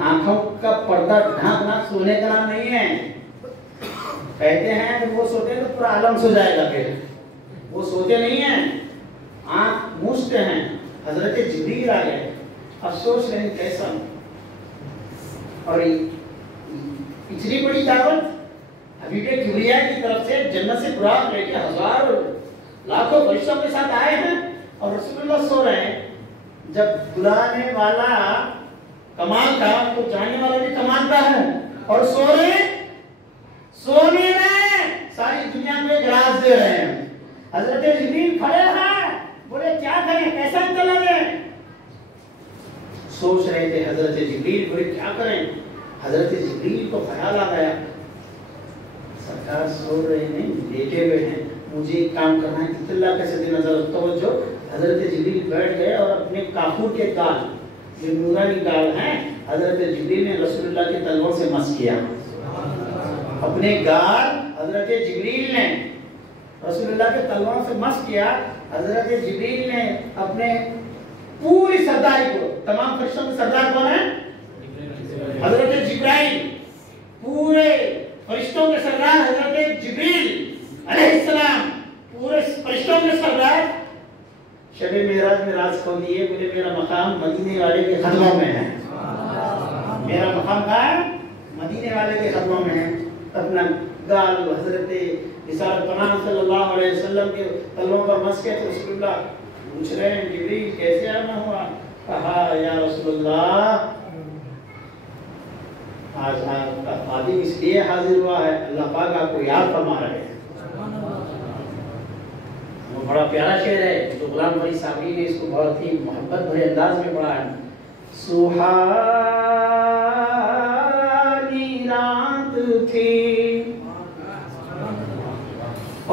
آنکھوں کا پردہ ڈھانکنا سونے کا نام نہیں ہے. کہتے ہیں کہ وہ سوتے ہیں تو پورا عالم سو جائے گا, پھر وہ سوتے نہیں ہیں, آنکھ موچتے ہیں. حضرت جبریل آ گئے. اب سوچ رہے ہیں کیسا, اور اتنی بڑی دعوت حبیب کبریا کی طرف سے جنت سے براق لے کے ہزار لاکھوں فرشتوں کے ساتھ آئے ہیں اور رسول اللہ سو رہے ہیں. جب بلانے والا کمال کا تو جانے والا بھی کمال کا ہے, اور سو رہے سونے میں ساری دنیا کو ایک راز دے رہے ہیں. حضرت جبریل کھڑے ہیں, بولے کیا کریں, کیسا انتظار دیں. سوچ رہے تھے حضرت جبریل, بولے کیا کریں. حضرت جبریل کو خیال آ گیا, سرکار سو رہے ہیں, لیٹے ہوئے ہیں, مجھے ایک کام کرنا ہے. اللہ کا صدی نظر توجہ. حضرت جبریل بیٹھ گئے اور اپنے کافور کے گال, جو نورانی گال ہیں, حضرت جبریل نے رسول اللہ کے تلووں سے مس کیا. اپنے گال حضرت جبریل نے رسول اللہ کے تلووں سے مس کیا. حضرت جبریل نے اپنے پوری سرداری کو, تمام فرشتوں کے سردار کون ہیں؟ حضرت جبرائیل. پورے فرشتوں کے سردار حضرت جبریل علیہ السلام, پورے فرشتوں کے سردار. شب معراج میں راز کھول دیے, بولے میرا مقام مدینے والے کے قدموں میں ہے. میرا مقام کہاں ہے؟ مدینے والے کے قدموں میں ہے. اپنا گال حضرت رسالت پناہ صلی اللہ علیہ وسلم کے تلووں پر مس کے, تو رسول اللہ پوچھ رہے ہیں جبریل کیسے آنا ہوا. کہا یا رسول اللہ آج آپ کا خادم اس لیے حاضر ہوا ہے، اللہ پاک آپ کو یاد فرما رہے ہیں۔ وہ بڑا پیارا شعر ہے جو غلام فرید صابری نے اس کو بہت ہی محبت بھرے انداز میں پڑھا ہے۔ سہانی رات تھی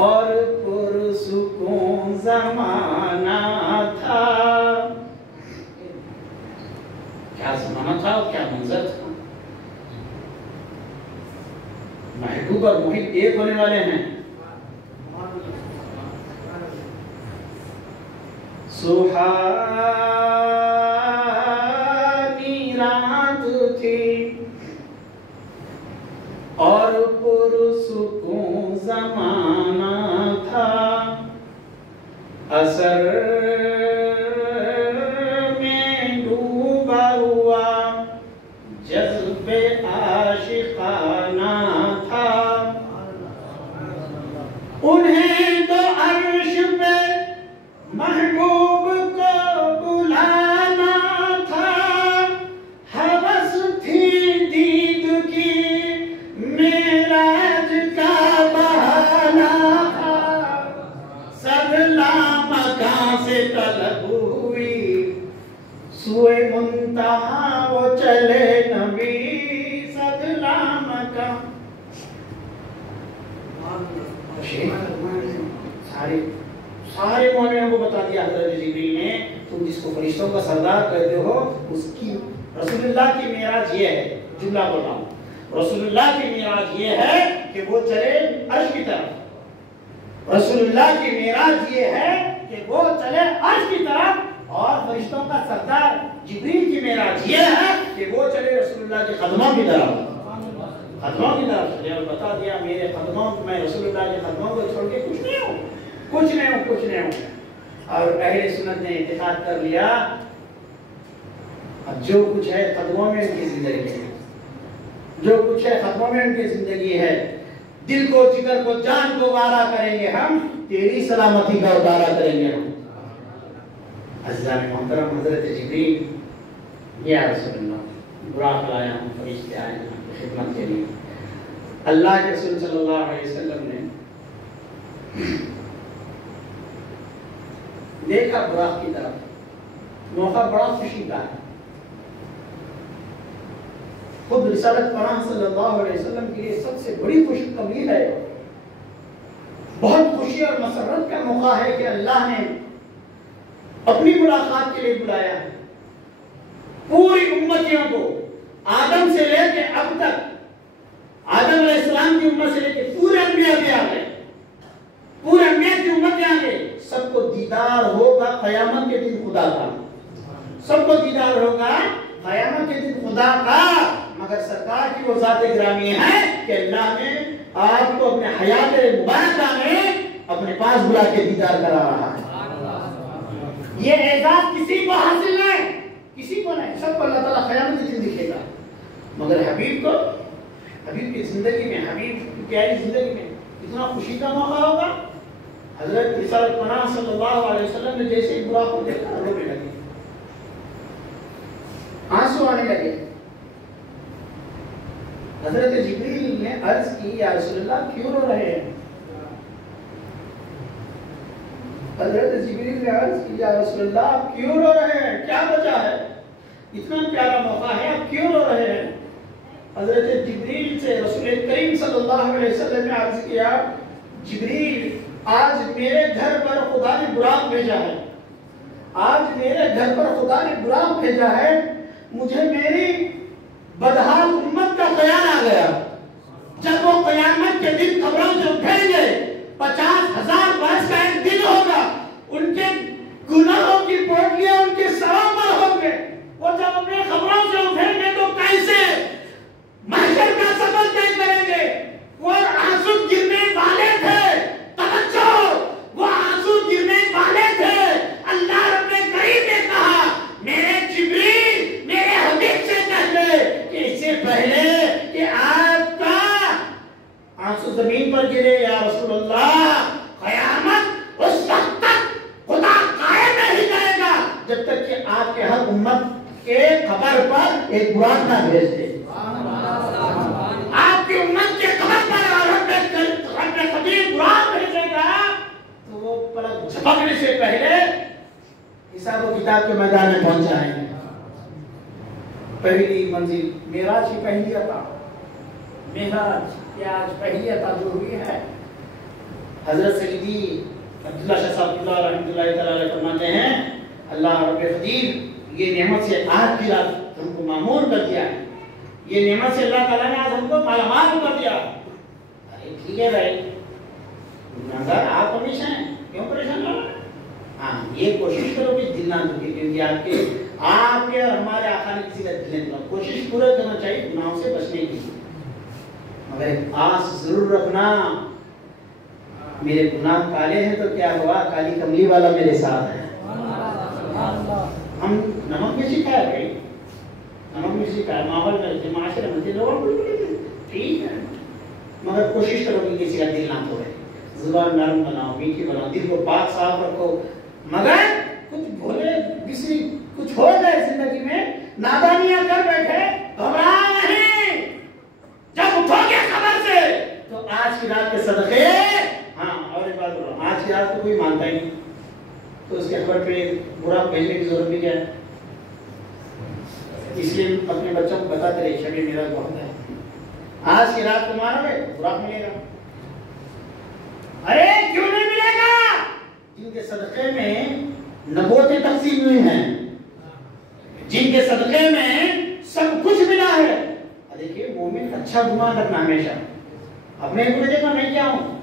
اور پرسکون زمانہ تھا۔ کیا زمانہ تھا اور کیا منظر تھا۔ محبوب اور محب ایک ہونے والے ہیں۔ سہانی رات تھی اور پرسکون زمانہ تھا، اثر میں ڈوبا ہوا جذب عاشقانہ تھا۔ انہیں تو عرش پہ محبوب کو بلانا تھا، ہوس تھی دید کی معراج کا بہانہ تھا۔ صد لامکان سے طلب ہوئی سوئے منتہا وہ چلے نبی، صد لامکان۔ سارے مومنوں کو بتا دیا حضرت جبریل نے، تم جس کو فرشتوں کا سردار کہتے ہو اس کی رسول اللہ کی معراج یہ ہے، جملہ بتاؤ، رسول اللہ کی معراج یہ ہے کہ وہ چلے عرش کی طرف، رسول اللہ کی معراج یہ ہے کہ وہ چلے عرش کی طرف، اور فرشتوں کا سردار جبریل کی معراج یہ ہے کہ وہ چلے رسول اللہ کے قدموں کی طرف، قدموں کی طرف چلے، اور بتا دیا میرے قدموں، میں رسول اللہ کے قدموں کو چھوڑ کے کچھ نہیں ہوں، کچھ نہیں ہوں، کچھ نہیں ہوں۔ اور اہل سنت نے اعتقاد کر لیا اب جو کچھ ہے قدموں میں ان کی زندگی ہے، جو کچھ ہے قدموں میں ان کی زندگی ہے، دل کو جگر کو جان کو وارا کریں گے ہم، تیری سلامتی کا ادارہ کریں گے ہم۔ عزیزان محترم، حضرت جبریل یا رسول اللہ، براق لایا ہوں، فرشتے آئے ہیں خدمت کے لیے۔ اللہ کے رسول صلی اللہ علیہ وسلم نے دیکھا براق کی طرف، موقع بڑا خوشی کا ہے۔ خود رسالت پناہ صلی اللہ علیہ وسلم کے لیے سب سے بڑی خوش خبری ہے، بہت خوشی اور مسرت کا موقع ہے کہ اللہ نے اپنی ملاقات کے لیے بلایا ہے۔ پوری امتیوں کو آدم سے لے کے اب تک، آدم علیہ السلام کی امت سے لے کے پورے انبیاء کے آگے، پورے انبیاء کی امت کے آگے سب کو دیدار ہوگا قیامت کے دن خدا کا، سب کو دیدار ہوگا قیامت کے دن خدا کا، مگر سرکار کی وہ ذات گرامی ہے کہ اللہ نے آپ کو اپنے حیات مبارکہ میں اپنے پاس بلا کے دیدار کرا رہا ہے۔ یہ اعزاز کسی کو حاصل نہیں، کسی کو نہیں، سب کو اللہ تعالیٰ قیامت کے دن دکھے گا، مگر حبیب کو، حبیب کی زندگی میں، حبیب کی پیاری زندگی میں اتنا خوشی کا موقع ہوگا۔ حضرت رسالت پناہ صلی اللہ علیہ وسلم نے جیسے ہی براق کو دیکھا رونے لگے، آنسو آنے لگے۔ حضرت جبریل نے عرض کی یا رسول اللہ کیوں رو رہے ہیں؟ حضرت جبریل نے عرض کی یا رسول اللہ آپ کیوں رو رہے ہیں، کیا وجہ ہے، اتنا پیارا موقع ہے آپ کیوں رو رہے ہیں؟ حضرت جبریل سے رسول کریم صلی اللہ علیہ وسلم نے عرض کیا جبریل آج میرے گھر پر خدا نے براق بھیجا ہے، آج میرے گھر پر خدا نے براق بھیجا ہے، مجھے میری بدحال امت کا خیال آ گیا، جب وہ قیامت کے دن قبروں سے اٹھیں گے 50,000 برس کا ایک دن ہوگا، ان کے گناہوں کی پوٹلیاں ان کے سروں پر ہوں گے، وہ جب اپنے قبروں سے اٹھیں گے تو کیسے محشر کا سفر طے کریں گے؟ وہ آنسو گرنے والے تھے، توجہ، وہ آنسو گرنے والے تھے۔ اللہ رب کریم نے کہا میرے جبریل میرے حبیب سے کہہ دے کہ اس سے پہلے کہ آپ کا آنسو زمین پر گرے یا رسول اللہ، قیامت اس وقت تک خدا قائم نہیں کرے گا جب تک کہ آپ کے ہر امت کے قبر پر ایک براق نہ بھیج دے۔ پکڑنے سے پہلے حساب و کتاب کے میدان میں پہنچ جائیں گے. پہلی منزل معراج کی پہلی عطا، معراج کی آج پہلی عطا جو ہوئی ہے. حضرت سیدی عبداللہ شاہ صاحب رحمۃ اللہ تعالی فرماتے ہیں اللہ رب قدیر یہ نعمت سے آج کی رات ہم کو معمور کر دیا ہے، یہ نعمت سے اللہ تعالیٰ نے آج ہم کو مالا مال کر دیا. ارے ٹھیک ہے بھائی، مگر آپ ہمیشہ ہیں، کیوں پریشان ہو؟ ہاں یہ کوشش کرو کہ دل نہ دکھے، کیونکہ آپ کے اور ہمارے آقا نے کسی کا دل نہیں دکھا. کوشش پورا کرنا چاہیے گناہوں سے بچنے کی، مگر ایک آس ضرور رکھنا میرے گناہ کالے ہیں تو کیا ہوا، کالی کملی والا میرے ساتھ ہے. ہم نمک میں سکھایا بھائی، نمک میں سکھایا ماحول میں معاشرے میں لوگ ٹھیک ہے، مگر کوشش کرو کہ کسی کا دل نہ توڑے. زبان نرم بناؤ، میٹھی بناؤ، دل کو پاک صاف رکھو. مگر کچھ بھولے بسری کچھ ہو جائے زندگی میں، نادانیاں کر بیٹھے، گھبرا نہیں. جب اٹھو گے خبر سے تو آج کی رات کے صدقے. ہاں اور ایک بات بولو، آج کی رات کو کوئی مانتا ہی نہیں تو اس کے خبر پہ برا بھیجنے کی ضرورت بھی کیا ہے. اس لیے اپنے بچوں کو بتاتے رہے شب معراج بہت ہے، آج کی رات کو مانو گے براق ملے گا. ارے کیوں نہیں ملے گا؟ جن کے صدقے میں نبوتیں تقسیم ہوئی ہیں، جن کے صدقے میں سب کچھ ملا ہے. دیکھیے مومن اچھا گمان رکھنا ہمیشہ، اپنے کو دیکھنا میں کیا ہوں،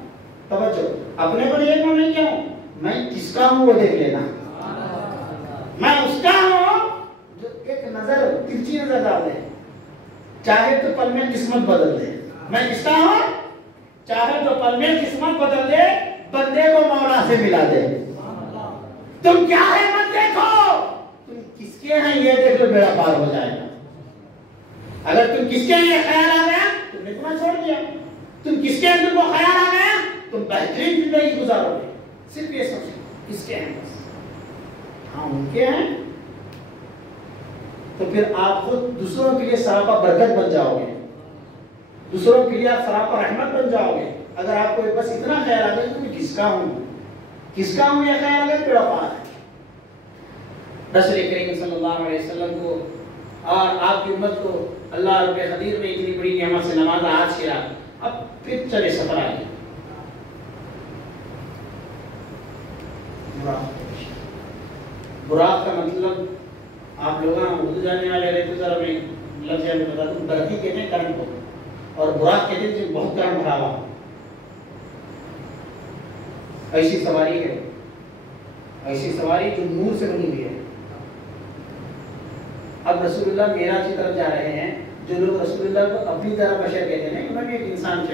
توجہ، اپنے کو دیکھنا میں کیا ہوں، میں کس کا ہوں وہ دیکھ لینا. میں اس کا ہوں جو ایک نظر ترچی نظر ڈال دے، چاہے تو پل میں قسمت بدل دے. میں کس کا ہوں؟ چاہے تو پل میں قسمت بدل دے، بندے کو مولا سے ملا دے. تم کیا ہے مت دیکھو، تم کس کے ہیں یہ دیکھ لو، بیڑا پار ہو جائے گا. اگر تم کس کے ہیں خیال آ گیا تم نے تمہیں چھوڑ دیا، تم کس کے اندر کو خیال آ گیا تم بہترین زندگی گزارو گے. صرف یہ سوچو کس کے ہیں بس. ہاں ان کے ہیں تو پھر آپ خود دوسروں کے لیے سراپا برکت بن جاؤ گے، دوسروں کے لیے آپ سراپا رحمت بن جاؤ گے. اگر آپ کو بس اتنا خیال آ گیا کہ میں کس کا ہوں، کس کا ہوں یہ خیال آ گیا، پیڑا پار ہے. رسول کریم صلی اللہ علیہ وسلم کو اور آپ کی امت کو اللہ رب قدیر نے اتنی بڑی نعمت سے نوازا آج کی رات. اب پھر چلے سفر آئیے. براق کا مطلب آپ لوگ اردو جاننے والے رہے تو ذرا میں لفظ میں بتا دوں. برقی کہتے ہیں کرنٹ کو، اور براق کہتے ہیں جو بہت کرنٹ بھرا ہوا. ایسی سواری ہے، ایسی سواری جو نور سے بنی ہوئی ہے. اب رسول اللہ معراج کی طرف جا رہے ہیں. جو لوگ رسول اللہ کو اپنی طرح بشر کہتے ہیں، انہوں نے ایک انسان سے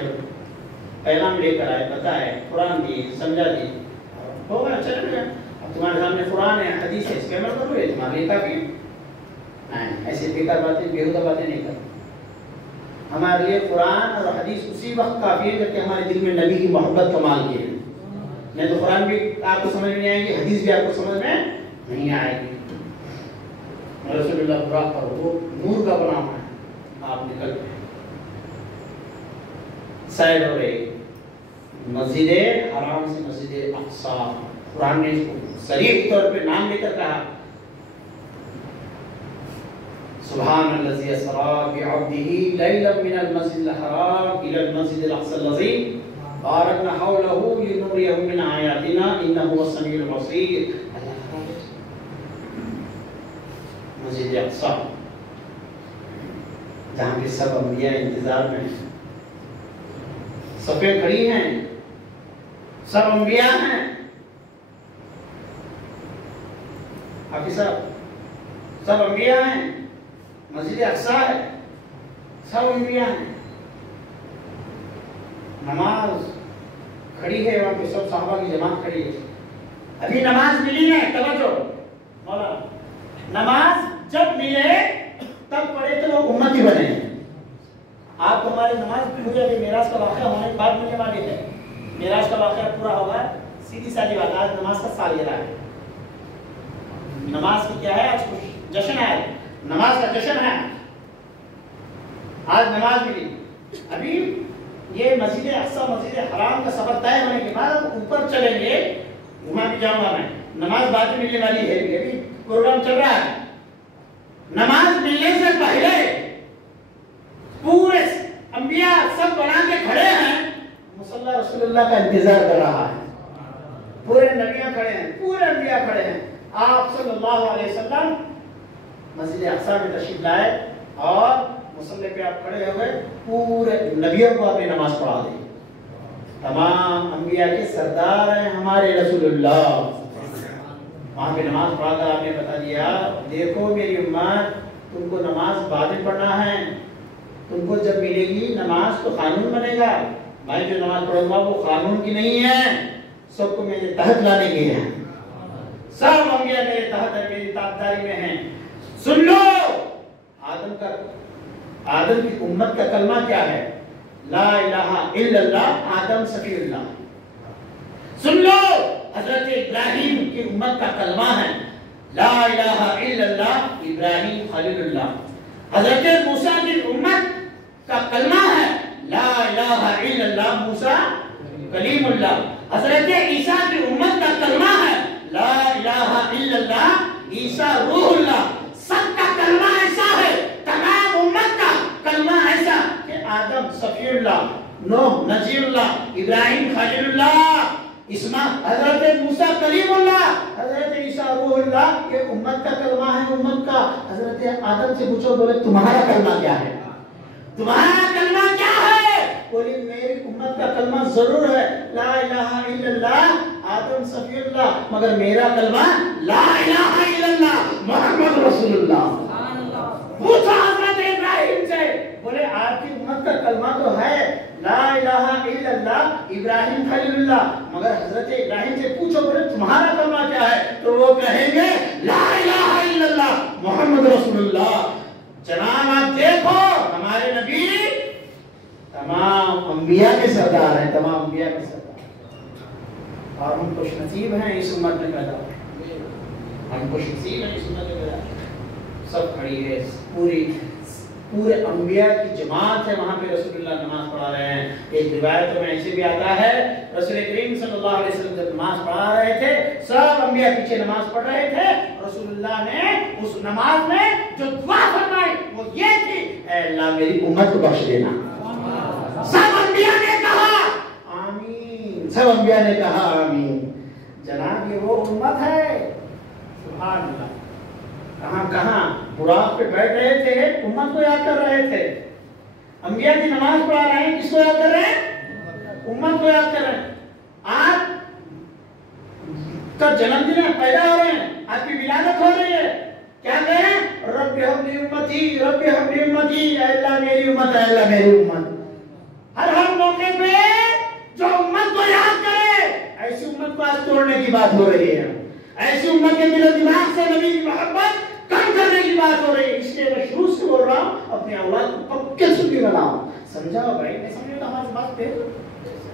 پیغام لے کر آئے، بتائے، قرآن دی، سمجھا دی، ہو گیا چلے گیا. اب تمہارے سامنے قرآن ہے، حدیث ہے، اس کے عمل کرو، یہ تمہارے لیے کافی ہے. نہیں ایسے بیکار باتیں، بیہودہ باتیں نہیں کرو. ہمارے لیے قرآن اور حدیث اسی وقت کافی ہے جبکہ ہمارے دل میں نبی کی محبت کمال کی ہے. نہیں تو قرآن بھی آپ کو سمجھ میں نہیں آئے گی، حدیث بھی آپ کو سمجھ میں نہیں آئے گی. رسول اللہ براق پر وہ نور کا بنا ہوا ہے. آپ نکل گئے، سیر ہو رہی مسجد حرام سے مسجد اقصی. قرآن نے اس کو صریح طور پہ نام لے کر کہا سبحان الذی اسری بعبدہ لیلا من المسجد الحرام الی المسجد الاقصی الذی بارکنا حولہ لنریہ من آیاتنا انہ هو السمیع البصیر. مسجد اقصی جہاں کے سب انبیاء انتظار میں ہیں، صفیں کھڑی ہیں، سب انبیاء ہیں. حافظ صاحب سب انبیاء ہیں، مسجد اقصی ہے، سب انبیاء ہیں. نماز کھڑی ہے وہاں پہ، سب صحابہ کی جماعت کھڑی ہے. ابھی نماز ملی ہے، توجہ مولا، نماز جب ملے تب پڑھے تو وہ امتی بنے. آپ ہماری نماز پوری ابھی معراج کا واقعہ ہونے کے بعد مجھے معلوم ہے. معراج کا واقعہ پورا ہوگا، سیدھی سادی بات. آج نماز کا سالگرہ ہے. نماز کی کیا ہے؟ آج جشن ہے، نماز کا جشن ہے. آج نماز ملی. ابھی یہ مسجد اقصی مسجد حرام کا سفر طے ہونے کے بعد اوپر چلیں گے وہاں بھی جاؤں گا میں. نماز بعد میں ملنے والی ہے, ابھی پروگرام چل رہا ہے. نماز ملنے سے پہلے پورے انبیاء سب بنا کے کھڑے ہیں, مصلی رسول اللہ کا انتظار کر رہا ہے. پورے نبیاں کھڑے ہیں, پورے انبیاء کھڑے ہیں. آپ صلی اللہ علیہ وسلم مسجد اقصی میں تشریف لائے اور مصلی پہ آپ کھڑے ہو گئے, پورے نبیوں کو آپ نے نماز پڑھا دی. تمام انبیاء کے سردار ہیں ہمارے رسول اللہ. وہاں پہ نماز پڑھا کر آپ نے بتا دیا, دیکھو میری امت, تم کو نماز بعد میں پڑھنا ہے. تم کو جب ملے گی نماز تو قانون بنے گا. میں جو نماز پڑھوں گا وہ قانون کی نہیں ہے, سب کو میرے تحت لانے کی ہے. سب انبیاء میرے تحت ہے, میری تابعداری میں ہیں. سن لو, آدم کی امت کا کلمہ کیا ہے؟ لا الہ الا اللہ آدم صفی اللہ. سن لو, حضرت ابراہیم کی امت کا کلمہ ہے لا الہ الا اللہ ابراہیم خلیل اللہ. حضرت موسیٰ کی امت کا کلمہ ہے لا الہ الا اللہ موسیٰ کلیم اللہ. حضرت عیسیٰ کی امت کا کلمہ ہے لا الہ الا اللہ عیسیٰ روح اللہ. سب کا کلمہ ایسا ہے, تمام امت کا کلمہ ایسا کہ آدم صفی اللہ, نوح نجی اللہ, ابراہیم خلیل اللہ, حضرت موسیٰ کلیم اللہ, حضرت عیسیٰ روح اللہ. یہ امت کا کلمہ ہے, امت کا. حضرت آدم سے پوچھو, بولے تمہارا کلمہ کیا ہے؟ تمہارا کلمہ کیا ہے؟ بولے میری امت کا کلمہ ضرور ہے لا الہ الا اللہ آدم صفی اللہ, مگر میرا کلمہ لا الہ الا اللہ محمد رسول اللہ. پوچھا حضرت ابراہیم سے, بولے آپ کی امت کا کلمہ تو ہے لا الہ الا اللہ ابراہیم خلیل اللہ, مگر حضرت ابراہیم سے پوچھو, بولے تمہارا کلمہ کیا ہے؟ تو وہ کہیں گے لا الہ الا اللہ محمد رسول اللہ. جناب آپ دیکھو, ہمارے نبی تمام انبیاء کے سردار ہیں, تمام انبیاء کے سردار. اور ہم خوش نصیب ہیں اس امت میں پیدا ہوئے, ہم خوش نصیب ہیں اس امت میں پیدا ہوئے. سب کھڑی ہے, پورے انبیاء کی جماعت ہے وہاں پہ رسول اللہ نماز پڑھا رہے ہیں. ایک روایت میں ایسے بھی آتا ہے, رسول کریم صلی اللہ علیہ وسلم جب نماز پڑھا رہے تھے, سب انبیاء پیچھے نماز پڑھ رہے تھے. رسول اللہ نے اس نماز میں جو دعا فرمائی وہ یہ تھی, اے اللہ میری امت کو بخش دینا. سب انبیاء نے کہا آمین, سب انبیاء نے کہا آمین. جناب یہ وہ امت ہے, سبحان اللہ. کہاں براق پہ بیٹھ رہے تھے, امت کو یاد کر رہے تھے. انبیاء کی نماز پڑھا رہے ہیں, کس کو یاد کر رہے ہیں؟ امت کو یاد کر رہے ہیں. آپ کا جنم دن ہے, پیدا ہو رہے ہیں, آپ کی ولادت ہو رہی ہے, کیا کہیں؟ رب ہب لی امتی, رب ہب لی امتی, اے اللہ میری امت, اے اللہ میری امت. ہر موقع پہ جو امت کو یاد کرے, ایسی امت کو آج توڑنے کی بات ہو رہی ہے. ایسی امت کے دل و دماغ سے نبی کی محبت کم کرنے کی بات ہو رہی ہے. اس لیے میں شروع سے بول رہا ہوں, اپنے اولاد کو پکے سنی بناؤ. سمجھاؤ بھائی, نہیں سمجھے تو ہماری بات پہ.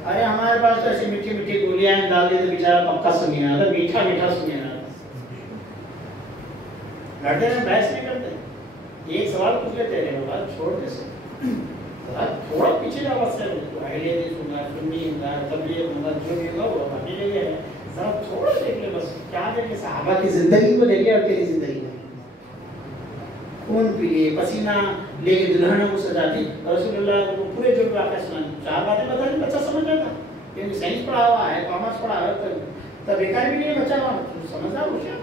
ارے ہمارے پاس تو ایسی میٹھی میٹھی گولیاں ہیں, ڈال دیتے بیچارہ پکا سنی نہ رہا, میٹھا میٹھا سنی نہ رہا. لڑتے ہیں, بحث نہیں کرتے. ایک سوال پوچھ لیتے ہیں, بات چھوڑ دے سے تھوڑا پیچھے جا بس ہے, اہلیہ نہیں سننا, سنی ہوگا, تبلیغ ہوگا, جو بھی ہوگا وہ اپنی جگہ ہے. ذرا تھوڑا دیکھ لے بس, کیا دیکھ لے, صحابہ کی زندگی کو دیکھے اور تیری زندگی میں خون پیے, پسینہ لے کے دلہنوں کو سجاتی. رسول اللہ کو پورے جو واقعہ سنا, 4 باتیں بتا دی, بچہ سمجھ جاتا. کیونکہ سائنس پڑھا ہوا ہے, کامرس پڑھا ہوا ہے, تب بیکار بھی نہیں ہے بچہ, سمجھدار ہو جائے.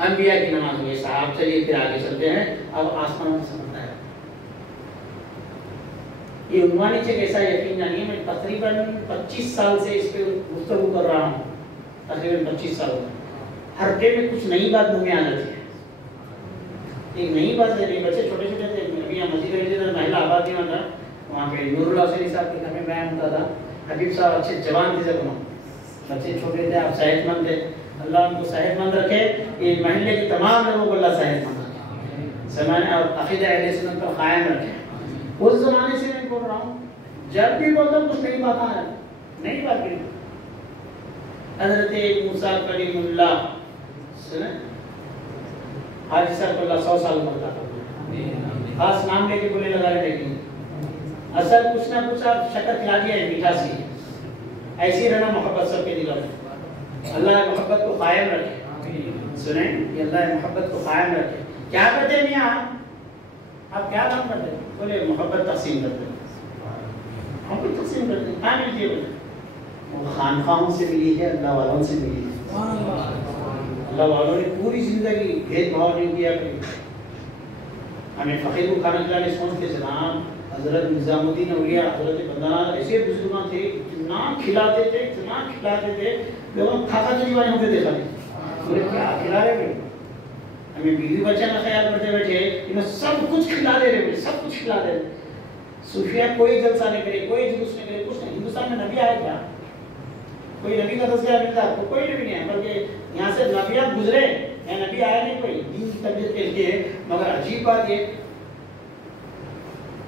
انبیاء کی نماز ہوئی. صاحب چلیے پھر آگے چلتے ہیں. اب آسمان میں سمجھتا ہے یہ عنوانی سے کیسا یقین جانیے, میں تقریباً 25 سال سے اس پہ گفتگو کر رہا ہوں, تقریباً 25 سال. ہر ڈے میں کچھ نئی بات منہ میں آ جاتی ہے. ایک نئی بات ہے, بچے چھوٹے چھوٹے تھے, ابھی یہاں مسجد رہتے تھے, محلہ آبادی میں تھا, وہاں پہ نور اللہ حسین صاحب کے گھر میں بیان ہوتا تھا. حبیب صاحب اچھے جوان تھے, جب بچے چھوٹے تھے, آپ صحت مند تھے, اللہ ان کو صحت مند رکھے. یہ محلے کے تمام لوگوں کو اللہ صحت مند رکھے, زمانے اور عقیدہ اہل سنت پر قائم رکھے. اس زمانے سے میں بول رہا ہوں, جب بھی بولتا ہوں کچھ نئی بات آ رہا ہے, نئی بات بھی. حضرت موسیٰ کلیم اللہ سنیں, حاجی صاحب اللہ 100 سال عمر کا تھا, خاص نام لے کے بولے لگا رہے, لیکن اصل کچھ نہ کچھ آپ شکر کھلا دیا ہے, میٹھا سی. ایسی رہنا محبت سب کے دلوں میں. اللہ محبت کو قائم رکھے. سنیں یہ اللہ محبت کو قائم رکھے. کیا کرتے ہیں میاں آپ کیا کام کرتے ہیں؟ بولے محبت تقسیم کرتے ہیں. محبت تقسیم کرتے ہیں. کہاں ملتی ہے؟ بولے وہ خانقاہوں سے ملی ہے, اللہ والوں سے ملی ہے. اللہ والوں نے پوری زندگی بھید بھاؤ نہیں کیا. ہمیں فقیر کو کھانا کھلانے سوچتے جناب حضرت نظام الدین اولیاء حضرت بندانا ایسے بزرگاں تھے, اتنا کھلاتے تھے لوگوں کھا کے دیوانے ہوتے تھے. بولے کیا کھلا رہے بھائی, ہمیں بیوی بچہ کا خیال کرتے بیٹھے, انہیں سب کچھ کھلا دے رہے, سب کچھ کھلا دے رہے. صوفیہ کوئی جلسہ نہیں کرے, کوئی جلوس نہیں کرے, کچھ نہیں. ہندوستان میں نبی آئے کیا؟ کوئی نبی کا تذکرہ ملتا آپ کو؟ کوئی نبی نہیں ہے. بلکہ یہاں سے نبیات گزرے یا نبی آیا نہیں کوئی دین کی تبلیغ کے لیے. مگر عجیب بات یہ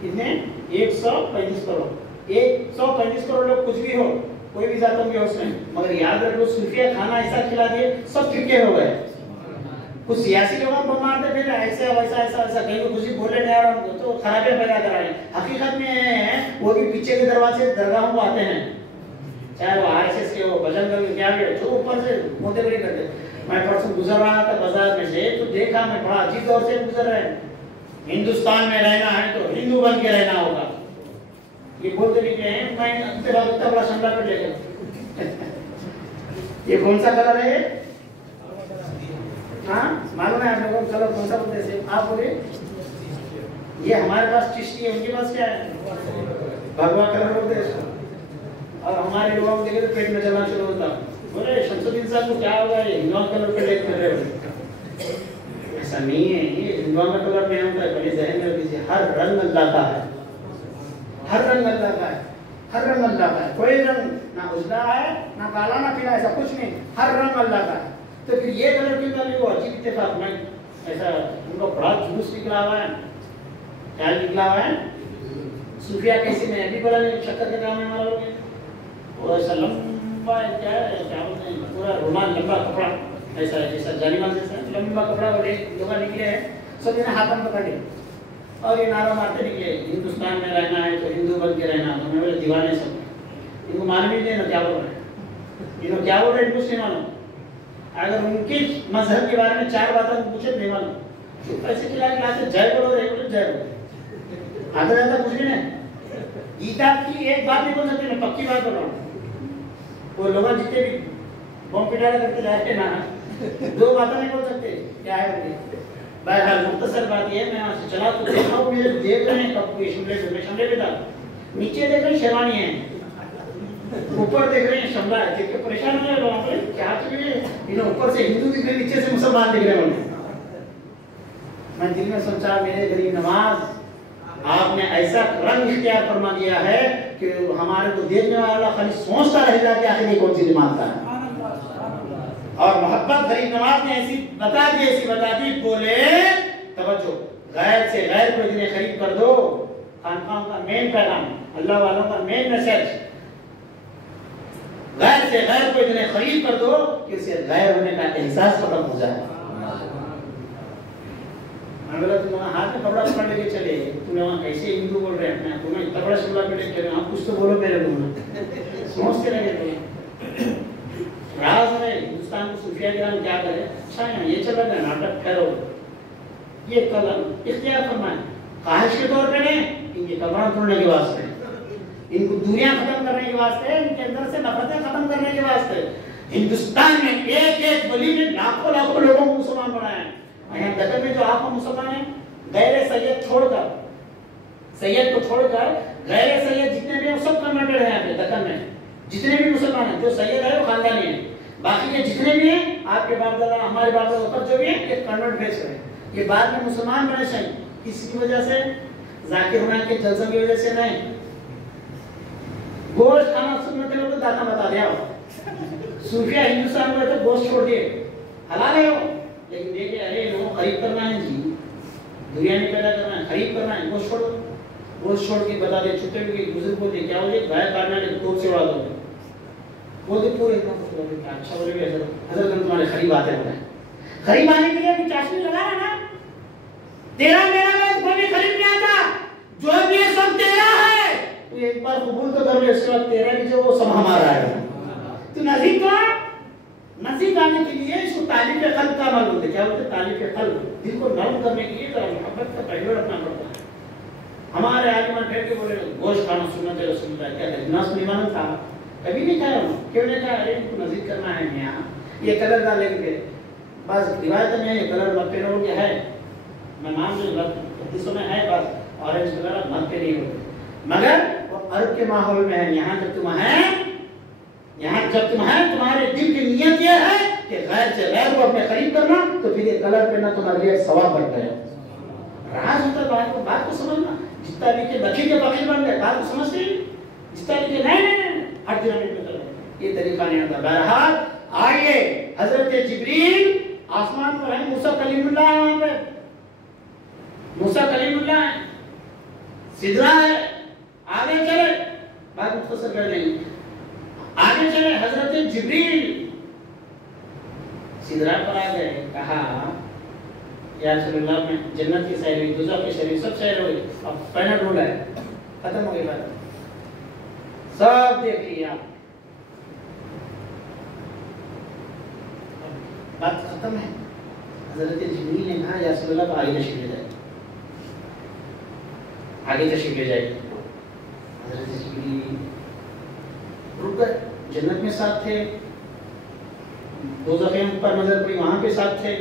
کتنے 135 کروڑ 135 کروڑ لوگ کچھ بھی ہو, کوئی بھی ذاتوں کے حوصلے نہیں, مگر یاد رکھ لو صوفیہ کھانا ایسا کھلا دیے سب فرقے ہو گئے. کچھ سیاسی لوگوں کو مارتے پھر ایسا ویسا ایسا ایسا کہیں کو کچھ بولے نہیں اور تو خرابیاں پیدا کرا رہے ہیں. حقیقت میں وہ بھی پیچھے کے دروازے درگاہوں کو آتے ہیں, چاہے وہ RSS کے ہو, بجن کا کیا بھی ہو, جو اوپر سے موتے بری کرتے. میں پرسوں گزر رہا تھا بازار میں سے تو دیکھا میں بڑا عجیب دور سے گزر رہے ہیں. ہندوستان میں رہنا ہے تو ہندو بن کے رہنا ہوگا, یہ بولتے نکلے ہیں. میں انتے بعد اتنا بڑا شملہ پہ لے گیا. یہ کون سا کلر ہے؟ ہاں معلوم ہے آپ لوگوں کو کلر کون سا بولتے ہیں؟ آپ بولے یہ ہمارے پاس چشتی ہے, ان کے پاس کیا ہے؟ بھگوا کلر بولتے ہیں. اور ہمارے لوگوں کو دیکھے تو پیٹ میں چلنا شروع ہوتا. بولے شمس الدین صاحب کو کیا ہوگا, یہ ہندوؤں کلر پہ لے کر رہے ہو. ایسا نہیں ہے, یہ ہندوؤں کا کلر نہیں ہوتا ہے. پہلے ذہن میں رکھیے ہر رنگ اللہ کا ہے, ہر رنگ اللہ کا ہے, ہر رنگ اللہ کا ہے. کوئی رنگ نہ اجلا ہے نہ کالا نہ پیلا, ایسا کچھ نہیں, ہر رنگ اللہ کا ہے. تو پھر یہ کلر کیوں ڈالے؟ وہ عجیب اتفاق میں ایسا ان کو بڑا جلوس نکلا ہوا ہے. کیا نکلا ہوا ہے؟ صوفیہ کیسے میں ابھی بڑا شکر کے کام ہے ہمارا لوگ, وہ ایسا لمبا کیا ہے, کیا بولتے ہیں, پورا رومال لمبا کپڑا ایسا ہے جیسا جالیمال جیسا لمبا کپڑا, وہ لوگ نکلے ہیں سب انہیں ہاتھ میں پکڑ لے اور یہ نعرہ مارتے نکلے ہندوستان میں رہنا ہے تو ہندو بن کے رہنا. تو میں بولے دیوانے سب, ان کو معلوم ہی نہیں نا کیا بول رہے ہیں, انہوں کیا بول رہے ہیں کچھ نہیں معلوم. اگر ان کے مذہب کے بارے میں 4 باتیں پوچھے نہیں معلوم, ایسے کھلا کے جے بولو رہے بولے جے بولو, آتا جاتا کچھ بھی نہیں. گیتا کی ایک بات نہیں بول سکتے, میں پکی بات بول رہا ہوں. وہ لوگ جتنے بھی بم پٹاڑا کرتے جاتے نا 2 باتیں نہیں بول سکتے کیا ہے بولے. بہرحال مختصر بات یہ ہے, میں وہاں سے چلا تو دیکھا ہوں میرے دیکھ رہے ہیں کب کوئی شملے پہ تھا, نیچے دیکھ رہے ہیں شیروانی ہے, اوپر دیکھ رہے ہیں شملہ ہے. دیکھ کے پریشان ہو رہے لوگوں کو, کیا چاہیے انہیں اوپر سے ہندو دکھ رہے نیچے سے مسلمان دکھ رہے ہیں. میں دل میں سوچا میرے غریب نواز, آپ نے ایسا رنگ اختیار فرما دیا ہے کہ ہمارے کو دیکھنے والا خالی سوچتا رہ جا کہ آخر یہ کون سی جماعت کا ہے. اور محبت غریب نواز نے ایسی بتا دی, بولے توجہ, غیر سے غیر کو اتنے قریب کر دو. خانقاہوں کا مین پیغام, اللہ والوں کا مین میسج, غیر سے غیر کو اتنے قریب کر دو کہ اسے غیر ہونے کا احساس ختم ہو جائے. بولا تم وہاں ہاتھ میں کپڑا پکڑ لے کے چلے, تم وہاں کیسے ہندو بول رہے ہیں, تمہیں اتنا بڑا شملہ پہ لے کے چلے, آپ کچھ تو بولو میرے کو. سمجھتے رہے راز ہے ہندوستان کو صوفیہ کرام کیا کرے. اچھا ہے یہ چل رہا ہے ناٹک, ٹھہرو, یہ قلم اختیار فرمائیں, خواہش کے طور پہ نہیں, ان کے کپڑا توڑنے کے واسطے, ان کو دوریاں ختم کرنے کے واسطے, ان کے اندر سے نفرتیں ختم کرنے کے واسطے. ہندوستان میں ایک گلی میں لاکھوں لوگوں کو مسلمان بنایا ہے. یہاں دکن میں جو آپ کو مسلمان ہیں, غیر سید چھوڑ کر, سید کو چھوڑ کر غیر سید جتنے بھی ہیں سب کنورٹڈ ہیں. یہاں پہ دکن میں جتنے بھی مسلمان ہیں, جو سید ہے وہ خاندانی ہیں, باقی کے جتنے بھی ہیں آپ کے باپ دادا ہمارے باپ دادا اوپر جو بھی ہیں یہ کنورٹ بیچ رہے ہیں. یہ بعد میں مسلمان بنے صحیح, کس کی وجہ سے؟ ذاکر حسین کے جلسوں کی وجہ سے نہیں. گوشت کھانا سنت ہے تو داتا بتا دیا, صوفیہ ہندوستان میں تو گوشت چھوڑ دیے, حلال ہے وہ, لیکن دیکھے ارے لوگوں خرید کرنا ہے جی, دنیا میں پیدا کرنا ہے, خرید کرنا ہے, گوشت چھوڑو. گوشت چھوڑ کے بتا دے, چھٹے ہوئے بزرگ بولتے کیا ہو جائے, گائے کاٹنا ہے تو سے اڑا دو, وہ تو پورے اچھا بولے گے حضرت ہم تمہارے قریب آتے ہیں. قریب آنے کے لیے بھی چاشنی لگا رہا نا, تیرا میرا میں کوئی بھی قریب نہیں آتا, جو بھی یہ سب تیرا ہے, تو ایک بار قبول تو کر لے، اس کے بعد تیرا بھی جو وہ سب ہمارا ہے. تو نزدیک آنے کے لیے اس کو تعلیف قلب کا عمل ہوتا ہے. کیا ہوتا ہے؟ تعلیف قلب. دل کو نرم کرنے کے لیے ذرا محبت کا پہلو رکھنا پڑتا ہے. ہمارے عالمان ٹھہر کے بولے گوشت کھانا سنت ہے رسول اللہ. کیا ناس نہیں تھا؟ کبھی نہیں کھایا. کیوں نہیں کھایا؟ ارے ان کو نزدیک کرنا ہے. یہاں یہ کلر ڈالیں گے، بس روایت میں یہ کلر مت پہ رہو گے ہے، میں مان لوں حدیثوں میں ہے، بس اورنج کلر مت پہ نہیں ہوتے. مگر وہ عرب کے ماحول میں ہے. یہاں جب تم ہے تمہارے دل کی نیت یہ ہے کہ غیر سے غیر کو اپنے قریب کرنا، تو پھر یہ کلر پہننا تمہارے لیے ثواب بن گیا. راز ہوتا ہے بات کو سمجھنا. جس طرح کے لکھی کے فقیر بن گئے، بات کو سمجھتے ہیں. جس طرح کے نہیں ہر دن میں چلو، یہ طریقہ نہیں ہوتا. بہرحال آئیے، حضرت جبریل آسمان پر ہے، موسیٰ کلیم اللہ ہے. وہاں پہ موسیٰ کلیم اللہ ہے، سدرہ ہے. آگے چلے، بات مختصر کر لیں گے. آگے چلے، حضرت جبریل سدرہ پر آ گئے. کہا یا رسول اللہ، میں جنت کی سیر ہوئی، دوزخ کی سیر ہوئی، سب سیر ہوئی، اب پہنا ڈھونڈا ہے، ختم ہو گئی بات، سب دیکھ لیا، بات ختم ہے. حضرت جبریل نے کہا یا رسول اللہ آگے تشریف لے جائے، آگے تشریف لے جائے. حضرت جبریل رک گئے. جنت میں ساتھ تھے، دوزخ پر نظر پڑی، وہاں پہ ساتھ تھے،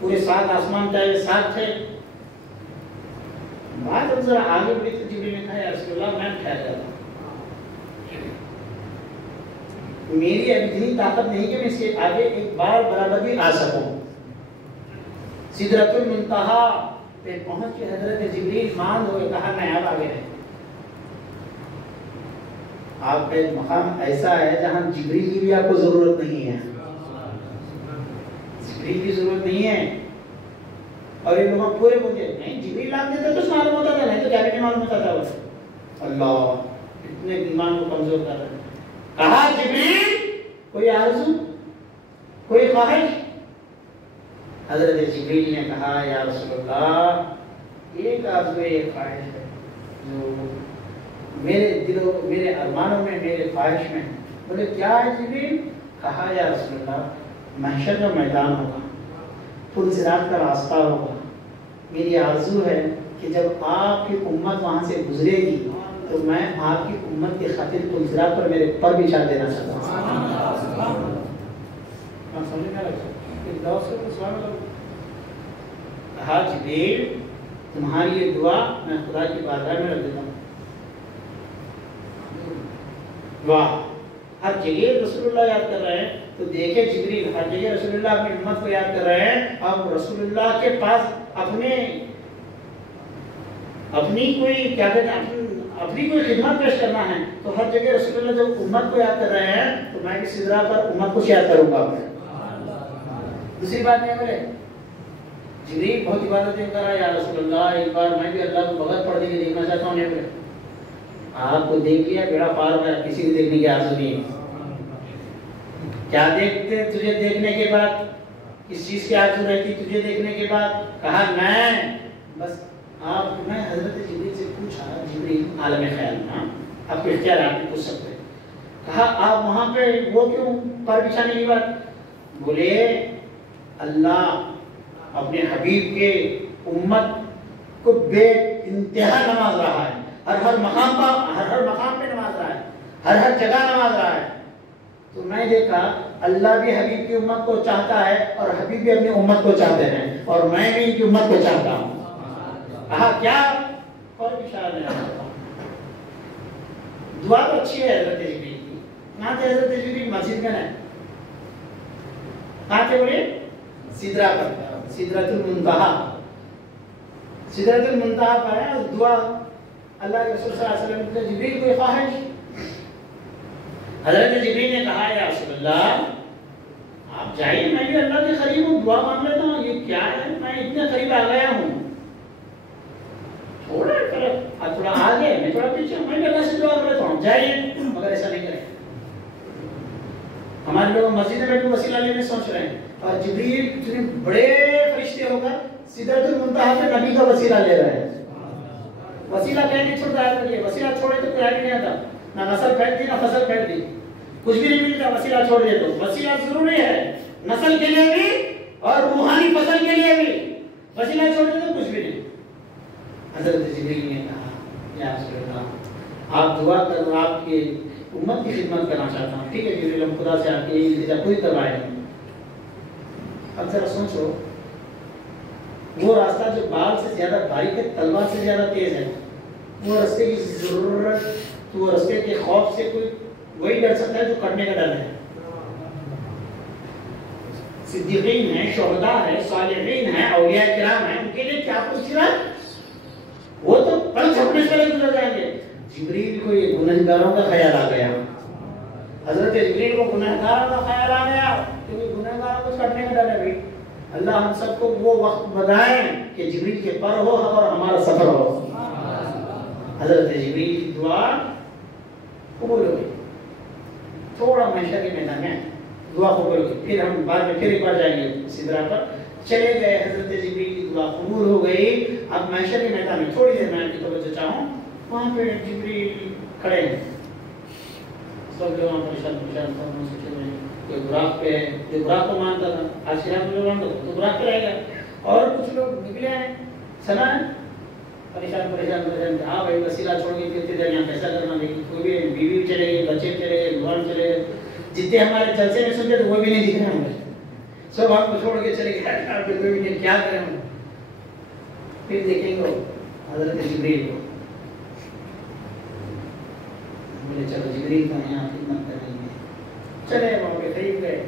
پورے 7 آسمان چاہیے ساتھ تھے. بات اب ذرا آگے بڑھی تو جبریل نے کہا یا رسول اللہ میں ٹھہر جاتا ہوں، میری ابھی اتنی طاقت نہیں کہ میں اس کے آگے ایک بار برابر بھی آ سکوں. سدرۃ المنتہا پہ پہنچ کے حضرت جبریل ماند ہوئے. کہا میں اب آگے نہیں. آپ کا ایک مقام ایسا ہے جہاں جبریل کی بھی آپ کو ضرورت نہیں ہے، جبریل کی ضرورت نہیں ہے. اور یہ لوگ پورے بولتے نہیں جبریل آپ دیتے تو معلوم ہوتا تھا، نہیں تو کیا نہیں معلوم ہوتا تھا. بس اللہ اتنے ایمان کو کمزور کر رہے ہیں. کہا جبریل کوئی آرزو، کوئی خواہش؟ حضرت جبریل نے کہا یا رسول اللہ ایک آرزو ہے، ایک خواہش ہے جو میرے دلوں، میرے ارمانوں میں، میرے خواہش میں. بولے کیا ہے جبریل؟ کہا یا رسول اللہ محشر کا میدان ہوگا، پل صراط کا راستہ ہوگا. میری آرزو ہے کہ جب آپ کی امت وہاں سے گزرے گی تو میں آپ کی امت کی خاطر پل صراط پر میرے پر بچھا دینا چاہتا ہوں. کہا جبریل تمہاری یہ دعا میں خدا کی بارگاہ میں رکھ دیتا ہوں. واہ، ہر جگہ رسول اللہ یاد کر رہے ہیں. تو دیکھیں جبریل ہر جگہ رسول اللہ اپنی امت کو یاد کر رہے ہیں. اب رسول اللہ کے پاس اپنی کوئی کیا کہتے ہیں، اپنی کوئی خدمت پیش کرنا ہے تو ہر جگہ رسول اللہ جب امت کو یاد کر رہے ہیں تو میں بھی سدرہ پر امت کو یاد کروں گا. دوسری بات نہیں بولے جبریل بہت عبادتیں کر رہا ہے، یا رسول اللہ ایک بار میں بھی اللہ کو بغیر پڑھنے کے دیکھنا چاہتا ہوں. نہیں بولے آپ کو دیکھ لیا بیڑا پار ہو گیا، کسی کو دیکھنے کی آرزو نہیں. کیا دیکھتے تجھے دیکھنے کے بعد؟ کس چیز کی آرزو رہتی تجھے دیکھنے کے بعد؟ کہا میں بس آپ، میں حضرت جبریل سے پوچھا، جبریل عالم خیال میں آپ کو اختیار آپ پوچھ سکتے. کہا آپ وہاں پہ وہ کیوں پر بچھانے کی بات؟ بولے اللہ اپنے حبیب کے امت کو بے انتہا نواز رہا ہے، ہر مقام پہ نواز رہا ہے، ہر جگہ نواز رہا ہے. تو میں دیکھا اللہ بھی حبیب کی امت کو چاہتا ہے اور حبیب بھی اپنی امت کو چاہتے ہیں اور میں بھی ان کی امت کو چاہتا ہوں. کہا کیا؟ اور اشارہ نہیں. دعا تو اچھی ہے حضرت جبریل کی. کہاں تھے حضرت جبریل؟ مسجد میں نہیں. کہاں تھے بولے؟ سدرہ پر، سدرۃ المنتہا. سدرۃ المنتہا پر ہے. دعا اللہ کے رسول صلی اللہ علیہ وسلم نے جبریل کو خواہش. حضرت جبریل نے کہا یا رسول اللہ آپ جائیے، میں بھی اللہ کے قریب ہوں، دعا مانگ لیتا ہوں. یہ کیا ہے، میں اتنے قریب آ گیا ہوں. تھوڑا آگے میں تھوڑا پیچھے، میں بھی اللہ سے دعا کر لیتا ہوں. جائیے. مگر ایسا نہیں کریں. ہمارے لوگ مسجد میں بیٹھے وسیلہ لینے سوچ رہے ہیں اور جبریل اتنے بڑے فرشتے ہو کر سدرۃ المنتہا پہ نبی کا وسیلہ لے رہے ہیں. وسیلہ کہیں نہیں چھوڑتا ہے، وسیلہ چھوڑے تو کوئی نہیں آتا، نہ نسل پھیلتی نہ فصل پھیلتی، کچھ بھی نہیں ملتا وسیلہ چھوڑ دے تو۔ وسیلہ ضروری ہے نسل کے لیے بھی اور روحانی فصل کے لیے بھی، وسیلہ چھوڑ دے تو کچھ بھی نہیں۔ حضرت جبریل نے کہا یا رسول اللہ آپ دعا کرو، آپ کی امت کی خدمت کرنا چاہتا ہوں۔ ٹھیک ہے جبریل، ہم خدا سے آپ کی التجا پوری کروائیں۔ اب ذرا سوچو وہ راستہ جو بال سے زیادہ باریک ہے، تلوار سے زیادہ تیز ہے، وہ راستے کی ضرورت، تو وہ راستے کے خوف سے کوئی وہی ڈر سکتا ہے جو کٹنے کا ڈر ہے۔ صدیقین ہیں، شہداء ہیں، صالحین ہیں، اولیاء کرام ہیں، ان کے لیے کیا پوچھ رہا ہے؟ وہ تو پل جھپنے سے گزر جائیں گے۔ جبریل کو یہ گنہگاروں کا خیال آ گیا، حضرت جبریل کو گنہگاروں کا خیال آ گیا، کیونکہ گنہگاروں کو کٹنے کا ڈر ہے۔ بھائی اللہ ہم سب کو وہ وقت بتائیں کہ جبریل کے پر ہو اور ہمارا سفر ہو۔ حضرت جبریل کی دعا قبول ہو گئی، تھوڑا محشر کے میدان میں دعا قبول ہو گئی، پھر ہم بعد میں پھر ایک بار جائیں گے سدرا پر، چلے گئے، حضرت جبریل کی دعا قبول ہو گئی۔ اب محشر کے میدان میں تھوڑی دیر میں آپ کی توجہ چاہوں، وہاں پہ جبریل کھڑے ہیں، سب لوگ وہاں پریشان کوئی براق پہ ہے، جو براق کو مانتا تھا، آج شراب میں لوگ مانتا تو براق پہ رہے گا، اور کچھ لوگ نکلے ہیں سنا ہے پریشان ہاں بھائی وسیلہ چھوڑ کے پھرتے تھے، یہاں پیسہ کرنا نہیں، کوئی بھی بیوی بھی چلے گئی، بچے بھی چلے گئے، گھر چلے گئے، جتنے ہمارے جلسے میں سنتے تھے وہ بھی نہیں دکھ رہے ہمیں، سب آپ کو چھوڑ کے چلے گئے، کوئی بھی نہیں، کیا کریں ہم؟ پھر دیکھیں گے حضرت جبریل کو، بولے چلو جبریل کا یہاں خدمت کر رہی ہے، چلے وہاں پہ قریب گئے،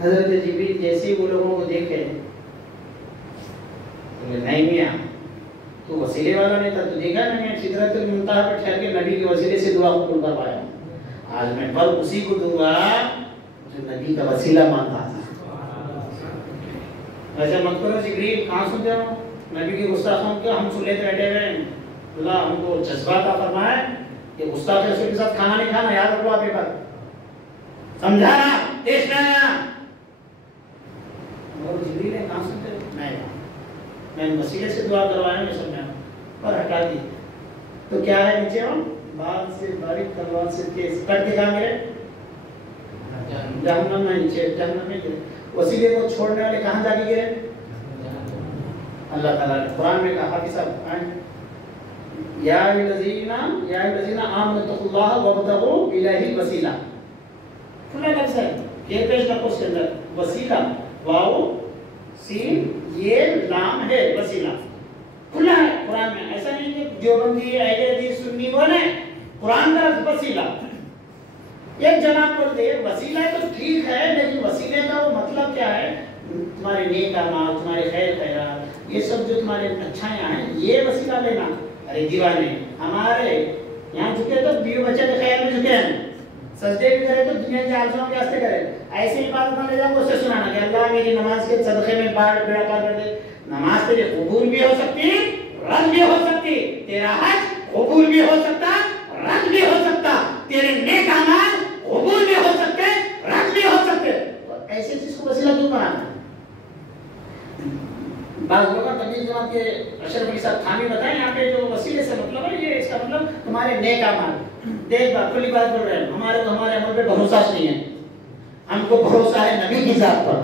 حضرت جبریل جیسے ہی وہ لوگوں کو دیکھے بولے نہیں میاں تو وسیلے والا نہیں تھا، تو دیکھا نا میں سدرۃ المنتہا پہ ٹھہر کے نبی کے وسیلے سے دعا قبول کروایا، آج میں پر اسی کو دوں گا جو نبی کا وسیلہ مانتا تھا۔ ایسا مت کرو جبریل، کہاں سن جاؤ نبی کی گستاخوں کے، ہم سن لیتے بیٹھے ہوئے ہیں، اللہ ہم کو جذبہ عطا فرمائے کہ گستاخ رسول کے ساتھ کھانا نہیں کھانا، یاد رکھو آپ یہ بات، سمجھانا دیش میں آنا، مگر جبریل ہے کہاں سنتے میں وسیلے سے دعا کروایا میں سمجھا پر ہٹا دی، تو کیا ہے نیچے ہم بال سے باریک تلوار سے تیز، کٹ کے کہاں میرے جہنم میں، نیچے جہنم میں گرے۔ وسیلے کو چھوڑنے والے کہاں جا کے گرے؟ اللہ تعالیٰ نے قرآن میں کہا، حافظ صاحب یا الذین آمنوا اتقوا اللہ وابتغوا الیہ الوسیلہ، کھلا لفظ ہے، یہ پیش رکھو اس کے اندر، وسیلہ واو سین یہ لام ہے، وسیلہ کھلا ہے قرآن میں، ایسا نہیں کہ دیوبندی اہل حدیث سنی بولے، قرآن کا لفظ وسیلہ، ایک جناب بولتے ہیں وسیلہ تو ٹھیک ہے، لیکن وسیلے کا وہ مطلب کیا ہے؟ تمہارے نیک اعمال، تمہارے خیر خیرات، یہ سب جو تمہارے اچھائیاں ہیں یہ وسیلہ لینا۔ ارے دیوانے ہمارے یہاں جھکے تو بیوی بچے کے خیال میں جھکے ہیں، سجدے بھی کرے تو دنیا کے آرزوؤں کے واسطے کرے، ایسے عبادت نہ لے جاؤ اس سے سنانا کہ اللہ میری نماز کے صدقے میں بیڑا پار کر دے۔ نماز تیری قبول بھی ہو سکتی، رد بھی ہو سکتی، تیرا حج قبول بھی ہو سکتا، رد بھی ہو سکتا، تیرے نیک اعمال قبول بھی ہو سکتے، رد بھی ہو سکتے، تو ایسی چیز کو وسیلہ کیوں بنانا؟ بعض لوگ تبلیغ جماعت کے اشرف علی صاحب تھامی بتائیں یہاں پہ جو وسیلے سے مطلب ہے، یہ اس کا مطلب تمہارے نیک اعمال، دیکھ بات کھلی بات بول رہے ہیں، ہمارے عمل پہ بھروسہ نہیں ہے، ہم کو بھروسہ ہے نبی کی ذات پر،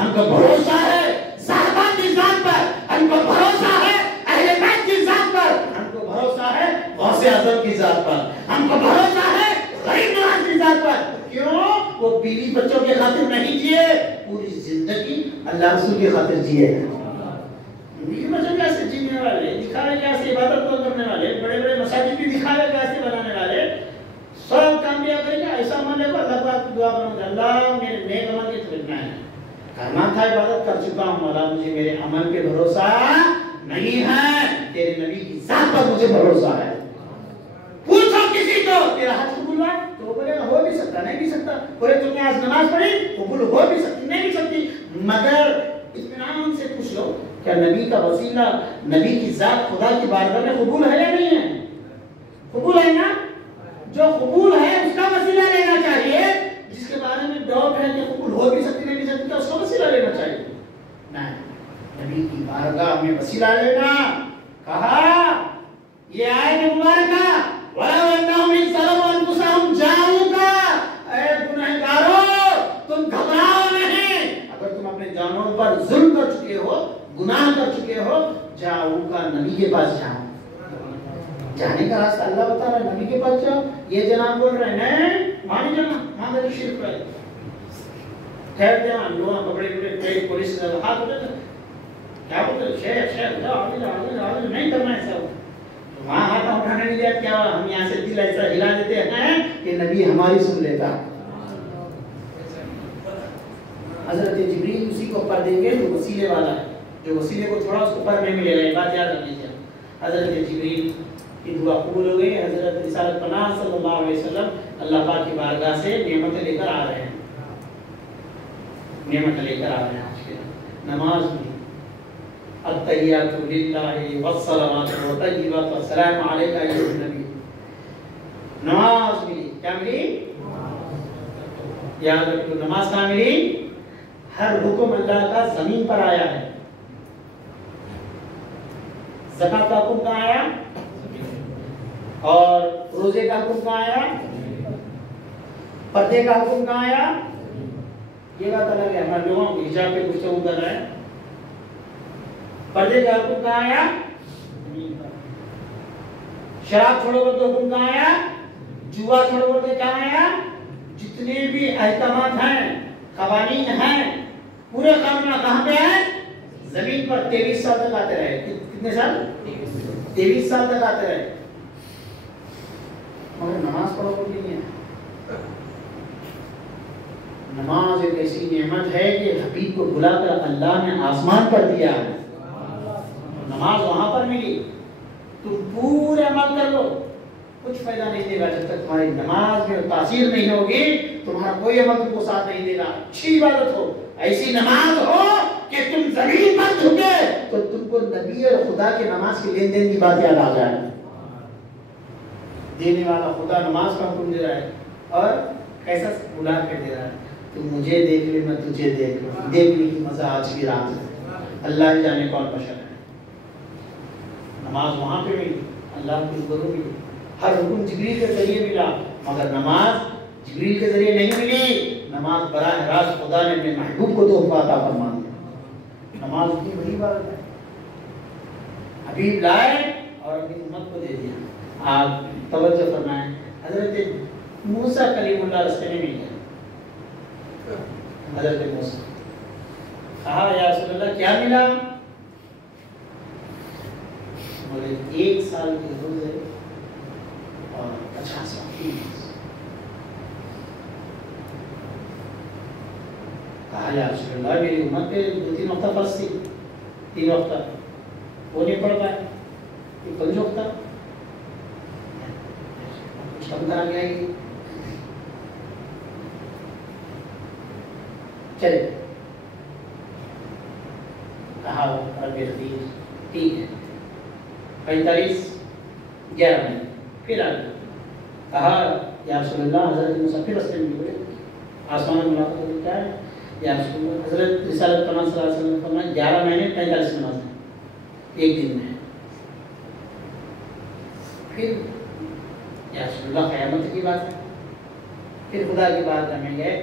ہم کو بھروسہ ہے صحابہ کی ذات پر، ہم کو بھروسہ ہے اہل بیت کی ذات پر، ہم کو بھروسہ ہے غوث اعظم کی ذات پر، ہم کو بھروسہ ہے غریب نواز کی ذات پر۔ کیوں؟ وہ بیوی بچوں کی خاطر نہیں جیے، پوری زندگی اللہ رسول کی خاطر جیے۔ بیوی بچوں کیسے جینے والے، دکھاوے کیسے عبادت کو کرنے والے، بڑے بڑے مساجد بھی دکھاوے کیسے بنانے والے، سب کام کیا کریں گے، ایسا مان لے گا اللہ پاک دعا کروں گا اللہ میرے نیک عمل کی طرف میں کرنا تھا، عبادت کر چکا ہوں، مولا مجھے میرے عمل پہ بھروسہ نہیں ہے، تیرے نبی کی ذات پر مجھے بھروسہ ہے۔ پوچھو کسی کو تیرا حج قبول ہوا تو وہ بولے گا ہو بھی سکتا، نہیں بھی سکتا، بولے تم نے آج نماز پڑھی قبول ہو بھی سکتی، نہیں بھی سکتی، مگر اطمینان سے پوچھ لو کیا نبی کا وسیلہ، نبی کی ذات خدا کی بارگاہ میں قبول ہے یا نہیں ہے؟ قبول ہے نا؟ جو قبول ہے اس کا وسیلہ لینا چاہیے، جس کے بارے میں ڈاؤٹ ہے کہ قبول ہو بھی سکتی نہیں بھی سکتی، اس کا وسیلہ لینا چاہیے۔ نہیں، نبی کی بارگاہ میں وسیلہ لینا کہا یہ آیت مبارکہ وَلَوْ أَنَّهُمْ إِذْ ظَلَمُوا أَنفُسَهُمْ جَاءُوكَ، اے گنہگارو تم گھبراؤ نہیں، اگر تم اپنے جانوں پر ظلم کر چکے ہو، گناہ کر چکے ہو، جاؤکا نبی کے پاس جاؤ. جانے کا راستہ اللہ بتا رہا ہے، نبی کے پاس جاؤ. یہ جناب بول رہے ہیں نہیں وہاں نہیں جانا، وہاں میری شرک ہے. ٹھہرتے ہیں لوگ کپڑے کپڑے پولیس ہاتھ اٹھے کیا بولتے شیخ جاؤ آگے نہیں کرنا ایسا. وہاں ہاتھ اٹھانے نہیں دیا، کیا ہم یہاں سے دل ایسا ہلا دیتے ہیں کہ نبی ہماری سن لیتا. حضرت جبریل اسی کو پر دیں گے جو وسیلے والا ہے، جو وسیلے کو چھوڑا اس کو پر نہیں ملے گا. یہ بات یاد رکھ لیجیے. حضرت جبریل کی دعا قبول ہو گئی. حضرت رسالت پناہ صلی اللہ علیہ وسلم اللہ پاک کی بارگاہ سے نعمتیں لے کر آ رہے ہیں، نعمتیں لے کر آ رہے ہیں. آج کے نماز میں التحیات للہ والصلوات والطیبات والسلام علیک ایھا النبی. نماز ملی، کیا ملی؟ یاد رکھو نماز کہاں ملی؟ ہر حکم اللہ کا زمین پر آیا ہے. زکات کا حکم کہاں آیا؟ اور روزے کا حکم کہاں آیا؟ پردے کا حکم کہاں آیا؟ یہ بات الگ ہے، ہمارے لوگوں کو حجاب پہ گفتگو کر رہے ہیں. پردے کا حکم کہاں آیا؟ شراب چھوڑو گے تو حکم کہاں آیا؟ جوا چھوڑو گے تو کہاں آیا؟ جتنے بھی احکامات ہیں، قوانین ہیں، پورے قانون کہاں پہ ہیں؟ زمین پر. 23 سال تک آتے رہے. کتنے سال؟ 23 سال تک آتے رہے. مگر نماز پڑھو گے نہیں ہے. نماز ایک ایسی نعمت ہے کہ حبیب کو بلا کر اللہ نے آسمان پر دیا ہے. نماز وہاں پر ملی. تم پورے عمل کر لو، کچھ فائدہ نہیں دے گا جب تک تمہاری نماز میں تاثیر نہیں ہوگی. تمہارا کوئی عمل تم کو ساتھ نہیں دے گا. اچھی عبادت ہو، ایسی نماز ہو کہ تم زمین پر جھکے تو تم کو نبی اور خدا کے نماز کے لین دین کی بات یاد آ جائے. دینے والا خدا نماز کا حکم دے رہا ہے اور کیسا بلا کر دے رہا ہے، تم مجھے دیکھ لے میں تجھے دیکھ لوں. دیکھنے کی مزہ آج کی رات ہے. اللہ ہی جانے کون بشر ہے. نماز وہاں پہ ملی، اللہ کی ضرور ملی. ہر حکم جبریل کے ذریعے ملا، مگر نماز جبریل کے ذریعے نہیں ملی. نماز براہ راست خدا نے اپنے محبوب کو تحفہ عطا فرما دیا. نماز اتنی بڑی بات ہے. حبیب لائے اور اپنی امت کو دے دیا. آپ توجہ فرمائیں. حضرت موسیٰ کلیم اللہ رستے میں مل گیا. حضرت موسیٰ کہا یا رسول اللہ کیا ملا؟ بولے 1 سال کے روزے اور 50 سال. کہا یا رسول اللہ میری امت پہ 2-3 وقتہ فرض تھی، 3 وقتہ وہ نہیں پڑھ پائے، 5 وقتہ کچھ کم کرا گیا گی. چلے کہا رب حفیظ ٹھیک ہے 45 11 مہینے. پھر آ گیا کہا یا رسول اللہ حضرت موسیٰ پھر رستے میں ہوئے آسمان میں ملاقات ہوئی. کیا ہے یا رسول اللہ؟ حضرت رسالت پناہ صلی اللہ علیہ وسلم نے فرمایا 11 مہینے 45 نمازیں ایک دن میں. پھر یا رسول اللہ قیامت کی بات ہے. پھر خدا کی بات ہمیں گئے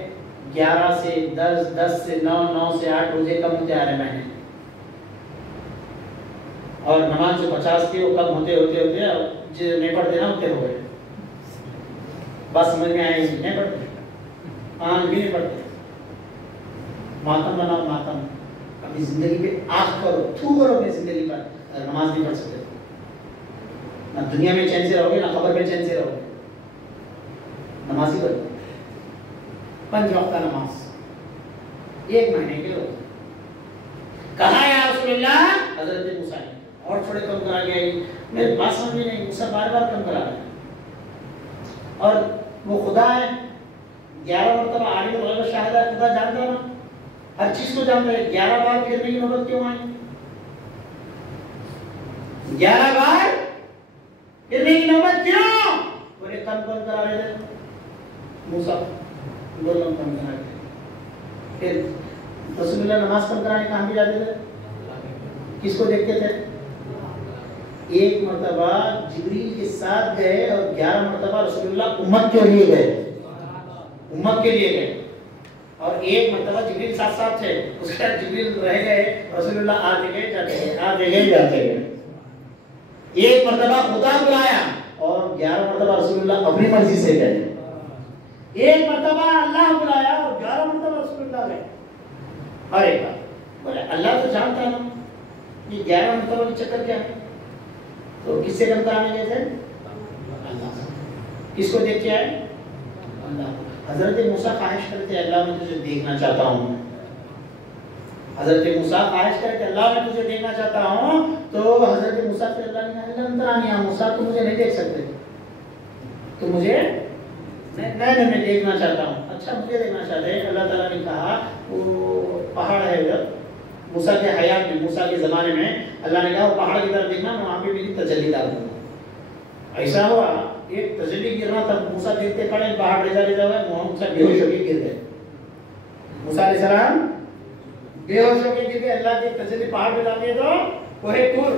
11 سے 10 10 سے 9 9 سے 8 روزے کم ہوتے آ رہے مہینے. اور نماز جو 50 تھی وہ کم ہوتے جو نہیں پڑھتے نا ہوتے ہوئے. بات سمجھ میں آئی نہیں پڑھتے، 5 بھی نہیں پڑھتے. ماتم بناؤ ماتم، اپنی زندگی پہ آنکھ کرو، تھو کرو اپنی زندگی پر. اگر نماز نہیں پڑھ سکتے نہ دنیا میں چین سے رہو گے نہ قبر میں چین سے رہو گے. نماز ہی پڑھو. 5 وقتہ نماز 1 مہینے کے روزے. کہا یا رسول اللہ حضرت موسیٰ اور تھوڑے کم کرا گیا. میرے بات سمجھ میں نہیں، موسیٰ بار بار کم کرا رہا ہے اور وہ خدا ہے. 11 مرتبہ عالم الغیب والشہادہ ہے، خدا جانتا ہے نا، ہر چیز کو جانتا ہے. 11 بار پھرنے کی نوبت کیوں آئی؟ 11 بار پھرنے کی نوبت کیوں؟ بولے کم کرا رہے تھے موسیٰ، بولو کم کرا رہے. پھر رسول اللہ نماز کم کرانے کہاں بھی جاتے تھے؟ کس کو دیکھتے تھے؟ ایک مرتبہ جبریل کے ساتھ گئے اور 11 مرتبہ رسول اللہ امت کے لیے گئے، امت کے لیے گئے، اور ایک مرتبہ جبریل ساتھ ساتھ تھے، اس کے بعد جبریل رہ گئے، رسول اللہ آتے گئے جاتے گئے، آتے گئے جاتے گئے۔ ایک مرتبہ خدا بلایا اور 11 مرتبہ رسول اللہ اپنی مرضی سے گئے۔ ایک مرتبہ اللہ بلایا اور 11 مرتبہ رسول اللہ گئے۔ اور ایک بات بولے اللہ تو جانتا ہے نا یہ 11 مرتبہ کی چکر کیا ہے، تو کس سے کم کرانے گئے تھے؟ اللہ سے۔ کس کو دیکھ کے آئے؟ اللہ کو۔ حضرت موسیٰ خواہش کرتے اللہ میں تجھے دیکھنا چاہتا ہوں، حضرت موسیٰ خواہش کرتے اللہ میں تجھے دیکھنا چاہتا ہوں، تو حضرت موسیٰ سے اللہ نے کہا اللہ موسیٰ تو مجھے نہیں دیکھ سکتے، تو مجھے نہیں میں دیکھنا چاہتا ہوں۔ اچھا مجھے دیکھنا چاہتے ہیں، اللہ تعالیٰ نے کہا وہ پہاڑ ہے ادھر، موسیٰ کے حیات میں، موسیٰ کے زمانے میں اللہ نے کہا وہ پہاڑ کی طرف دیکھنا، میں وہاں پہ میری تجلی ڈال دوں گا۔ ایسا ہوا ایک تجلی گرنا تھا، موسیٰ دیکھتے کھڑے پہاڑ ریزا ہوا ہے، موسیٰ بے ہوش ہو کے گر گئے، موسیٰ علیہ السلام بے ہوش ہو کے گر گئے، اللہ کی تجلی پہاڑ پہ ڈال دیے تو کوہ طور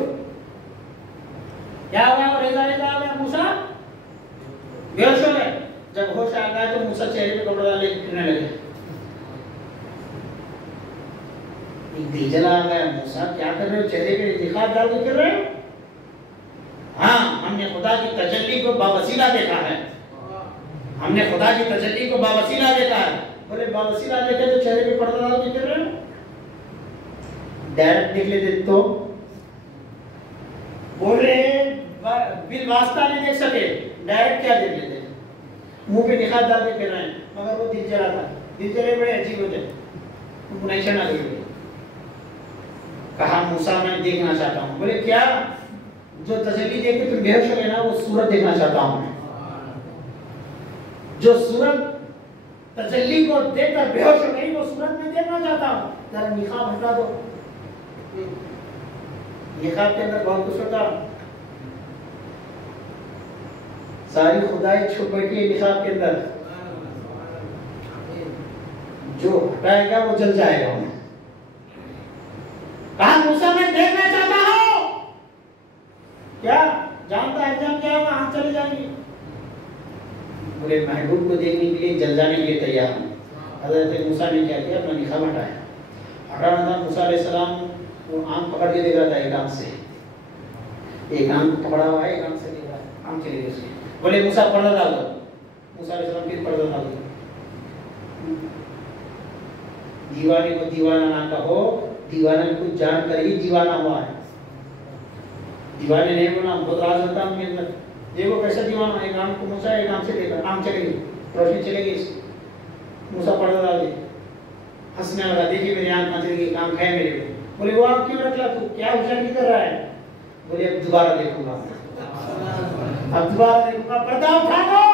کیا ہوا، ریزا ہو گیا، موسیٰ بے ہوش ہو گئے۔ جب ہوش آ گیا تو موسیٰ چہرے پہ کپڑا ڈالے پھرنے لگے، ایک دل آ گیا، موسیٰ کیا کر رہے ہو، چہرے پہ نقاب ڈال کے کر رہے ہو؟ ہاں ہم نے خدا کی تجلی کو باوسیلہ دیکھا ہے، ہم نے خدا کی تجلی کو باوسیلہ دیکھا ہے۔ بولے باوسیلہ دیکھے تو چہرے پہ پردہ ڈال کے کر رہے ہو؟ ڈائریکٹ دیکھ لیتے تو بول رہے بالواسطہ نہیں دیکھ سکے، ڈائریکٹ کیا دیکھ لیتے، منہ پہ نقاب ڈال کے کر رہے ہیں، مگر وہ دل جلا تھا، دل جلے بڑے عجیب ہوتے، ان کو نہیں چڑھنا گئی۔ کہا موسیٰ میں دیکھنا چاہتا ہوں۔ بولے کیا؟ جو تجلی دیکھ کے تم بے ہوش ہو گئے نا وہ صورت دیکھنا چاہتا ہوں میں، جو صورت تجلی کو دیکھ کر بے ہوش ہو گئی وہ صورت میں دیکھنا چاہتا ہوں، ذرا نقاب ہٹا دو۔ نقاب کے اندر بہت کچھ ہوتا، ساری خدائی چھپ بیٹھی ہے نقاب کے اندر، جو ہٹائے گا وہ جل جائے گا۔ کہا موسیٰ میں دیکھنا چاہتا ہوں، کیا جانتا ہے انجام کیا ہوگا، ہم چلے جائیں گے۔ بولے محبوب کو دیکھنے کے لیے جل جانے کے لیے تیار ہوں۔ حضرت موسیٰ نے کیا کیا، اپنا نقاب ہٹایا، ہٹانا تھا موسیٰ علیہ السلام وہ آنکھ پکڑ کے دیکھ رہا تھا، ایک آنکھ سے، ایک آنکھ پکڑا ہوا ہے، ایک آنکھ سے دیکھ رہا ہے، آنکھ چلی گئی اس کی۔ بولے موسیٰ پردہ ڈال دو، موسیٰ علیہ السلام پھر پردہ ڈال دو۔ دیوانے کو دیوانہ نہ کہو، دیوانے کو جان کر ہی دیوانہ ہوا ہے، دیوانے نہیں بولا بہت راز ہوتا ہے ان کے اندر۔ دیکھو کیسا دیوانہ، ایک آنکھ کو موسیٰ ایک آنکھ سے دیکھا، آنکھ چلے گئی، روشنی چلے گئی اس کی۔ موسیٰ پردہ ڈال دے، ہنسنے لگا، دیکھیے میری آنکھ نہ چلے گی، ایک آنکھ ہے میرے کو۔ بولے وہ آنکھ کیوں رکھ لا، تو کیا ہوشیاری کر رہا ہے؟ بولے اب دوبارہ دیکھوں گا، اب دوبارہ دیکھوں گا، پردہ اٹھا دو۔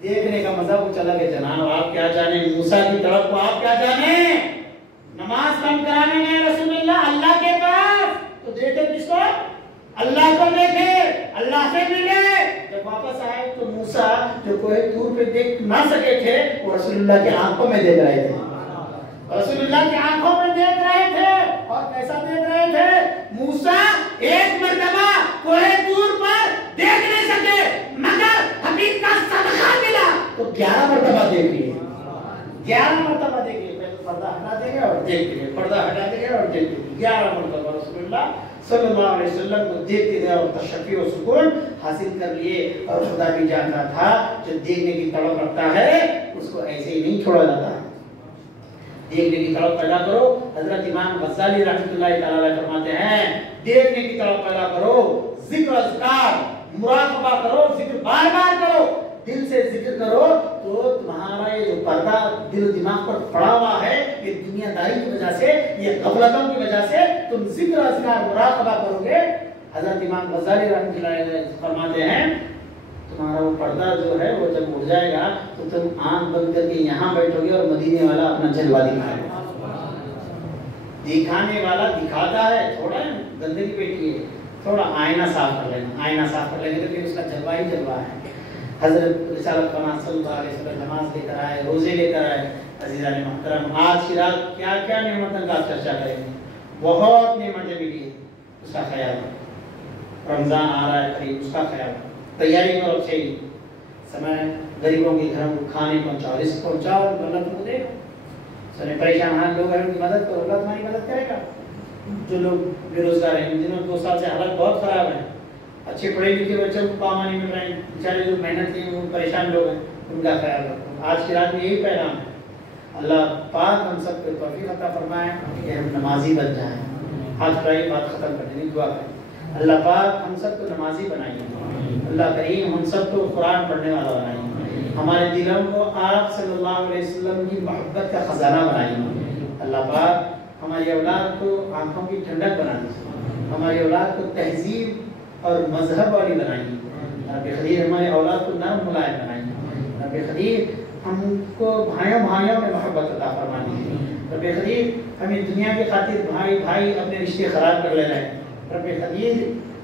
دیکھنے کا مزہ کچھ الگ ہے جناب، آپ کیا جانے موسیٰ کی طرف کو، آپ کیا جانے نماز کم کرانے گئے رسول اللہ کے پاس، تو دیکھے کس کو؟ اللہ کو دیکھے، اللہ سے ملے۔ جب واپس آئے تو موسیٰ جو کوہ طور پہ دیکھ نہ سکے تھے وہ رسول اللہ کی آنکھوں میں دیکھ رہے تھے، رسول اللہ کی آنکھوں میں دیکھ رہے تھے۔ اور کیسا دیکھ رہے تھے؟ موسیٰ ایک مرتبہ کوہ طور پر دیکھ نہیں سکے، مگر حبیب کا صدقہ ملا تو 11 مرتبہ دیکھ لیے، 11 مرتبہ دیکھ لیے۔ پہلے پردہ ہٹا دیں گے اور دیکھ لیں گے، پردہ ہٹا دیں گے اور دیکھ لیں گے، 11 مرتبہ رسول اللہ صلی اللہ علیہ وسلم کو دیکھتے گئے اور تشفی و سکون حاصل کر لیے۔ اور خدا بھی جانتا تھا جو دیکھنے کی تڑپ رکھتا ہے اس کو ایسے ہی نہیں چھوڑا جاتا، دیکھنے کی تڑپ پیدا کرو۔ حضرت امام غزالی رحمۃ اللہ تعالی علیہ فرماتے ہیں دیکھنے کی تڑپ پیدا کرو، ذکر اذکار مراقبہ کرو، ذکر بار بار کرو، دل سے ذکر کرو، تو تمہارا یہ جو پردہ دل و دماغ پر پڑا ہوا ہے یہ دنیا داری کی وجہ سے، یہ غفلتوں کی وجہ سے تم ذکر اذکار مراقبہ کرو گے۔ حضرت امام غزالی رحمۃ اللہ علیہ فرماتے ہیں تمہارا وہ پردہ جو ہے وہ جب اٹھ جائے گا تو تم آنکھ بند کر کے یہاں بیٹھو گے اور مدینے والا اپنا جلوہ دکھائے گا۔ دکھانے والا دکھاتا ہے، تھوڑا گندگی بیٹھی ہے، تھوڑا آئینہ صاف کر لینا، آئینہ صاف کر لیں گے تو پھر اس کا جلوہ ہی جلوہ ہے۔ حضرت رسالت پناہ صلی اللہ علیہ وسلم نماز لے کر آئے، روزے لے کر آئے۔ عزیزان محترم آج کی رات کیا کیا نعمتوں کا چرچا کریں گے، بہت نعمتیں ملی، اس کا خیال رکھیں۔ رمضان آ رہا ہے قریب، اس کا خیال تیاری کرو اچھے ہی سمے غریبوں کے گھروں کو کھانے پہنچاؤ، رزق پہنچاؤ، اللہ تم کو دے گا۔ سنے پریشان لوگ ہیں ان کی مدد کرو، اللہ تمہاری مدد کرے گا۔ جو لوگ بے روزگار ہیں، ان دنوں 2 سال سے حالت بہت خراب ہے، اچھے پڑھے لکھے بچوں کو کام نہیں مل رہے ہیں، بیچارے جو محنت ہیں وہ پریشان لوگ ہیں، ان کا خیال رکھو۔ آج کی رات میں یہی پیغام ہے، اللہ پاک ہم سب کو توفیق عطا فرمائے کہ ہم نمازی بن جائیں۔ ہاتھ اٹھائیے، بات ختم کرنے کی دعا کریں۔ اللہ پاک ہم سب کو نمازی بنائیے، اللہ کریم ہم سب کو قرآن پڑھنے والا بنائیے، ہمارے دلوں کو آپ صلی اللہ علیہ وسلم کی محبت کا خزانہ بنائیے۔ اللہ پاک ہماری اولاد کو آنکھوں کی ٹھنڈک بنا دیجیے، ہماری اولاد کو تہذیب اور مذہب والی بنائیے۔ رب قدیر ہمارے اولاد کو نرم ملائم بنائیے۔ رب قدیر ہم کو بھائیوں میں محبت عطا فرما دیجیے۔ رب قدیر ہمیں دنیا کی خاطر بھائی اپنے رشتے خراب کر لے رہے ہیں۔ رب قدیر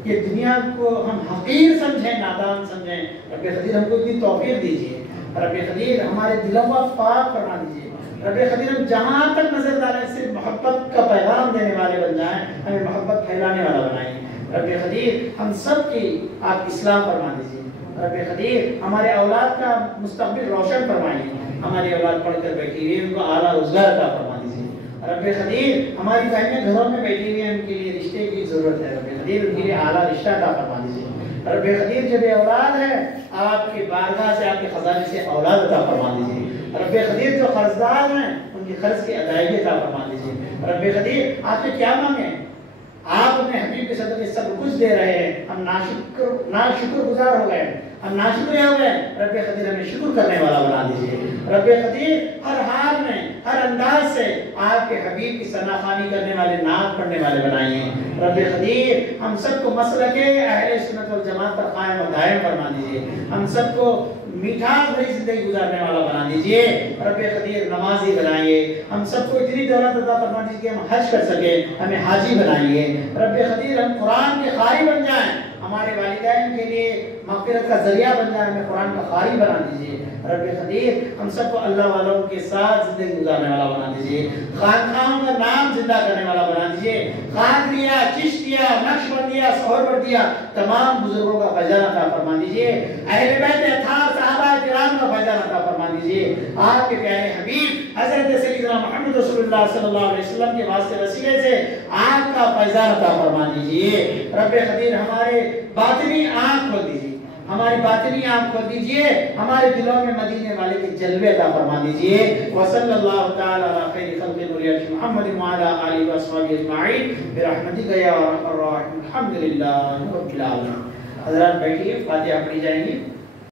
یہ دنیا کو ہم حقیر سمجھیں، نادان سمجھیں، رب قدیر ہم کو اتنی توفیق دیجیے۔ رب قدیر ہمارے دلوں کو پاک فرما دیجیے۔ رب قدیر ہم جہاں تک نظر ڈالیں صرف محبت کا پیغام دینے والے بن جائیں، ہمیں محبت پھیلانے والا بنائیں۔ رب قدیر ہم سب کی آپ اسلام فرما دیجیے۔ رب قدیر ہمارے اولاد کا مستقبل روشن فرمائیے، ہماری اولاد پڑھ کر بیٹھی ہوئی ان کو اعلیٰ روزگار عطا فرما دیجیے۔ رب قدیر ہماری بہنیں گھروں میں بیٹھی ہوئی ہیں، ان کے لیے رشتے کی ضرورت ہے، رب قدیر ان کے لیے اعلیٰ رشتہ عطا فرما دیجیے۔ رب قدیر جب اولاد ہے آپ کی بارگاہ سے، آپ کے خزانے سے اولاد عطا فرما دیجیے۔ رب قدیر جو قرضدار ہیں ان کی قرض کی ادائیگی عطا فرما دیجیے۔ رب قدیر آپ سے کیا مانگیں، آپ اپنے حبیب کے صدقے سب کچھ دے رہے ہیں، ہم ناشکر گزار ہو گئے، ہم ناشکر ہو گئے، رب قدیر ہمیں شکر کرنے والا بنا دیجیے۔ رب قدیر ہر حال میں ہر انداز سے آپ کے حبیب کی ثنا خوانی کرنے والے، نعت پڑھنے والے بنائیے۔ رب قدیر ہم سب کو مسلک اہل سنت والجماعت پر قائم و دائم فرما دیجیے، ہم سب کو میٹھاس بھری زندگی گزارنے والا بنا دیجیے۔ رب قدیر نمازی بنائیے، ہم سب کو اتنی دولت عطا فرما دیجیے کہ ہم حج کر سکیں، ہمیں حاجی بنائیے۔ رب قدیر ہم قرآن کے قاری بن جائیں، ہمارے والدین کے لیے مغفرت کا ذریعہ بن جائے، ہمیں قرآن کا قاری بنا دیجیے۔ رب قدیر ہم سب کو اللہ والوں کے ساتھ زندگی گزارنے والا بنا دیجیے، خانقاہوں کا نام زندہ کرنے والا بنا دیجیے۔ قادریہ، چشتیہ، نقشبندیہ، سہروردیہ تمام بزرگوں کا فیضان عطا فرما دیجیے، اہل بیت اطہار صحابہ کرام کا فیضان عطا فرما دیجیے۔ آپ کے پیارے حبیب حضرت سیدنا محمد رسول اللہ صلی اللہ علیہ وسلم کے واسطے وسیلے سے آپ کا فیضان عطا فرما دیجیے۔ رب قدیر ہمارے باطنی آنکھ کھول دیجیے، ہماری باطنی آنکھ کھول دیجیے، ہمارے دلوں میں مدینے والے کے جلوے عطا فرما دیجیے۔ وصلی اللہ تعالی علی خیر خلق نبینا محمد وعلی آلہ وصحبہ اجمعین برحمتک یا ارحم الراحمین، الحمدللہ رب العالمین۔ حضرات بیٹھیے، فاتحہ پڑھی جائیں گی۔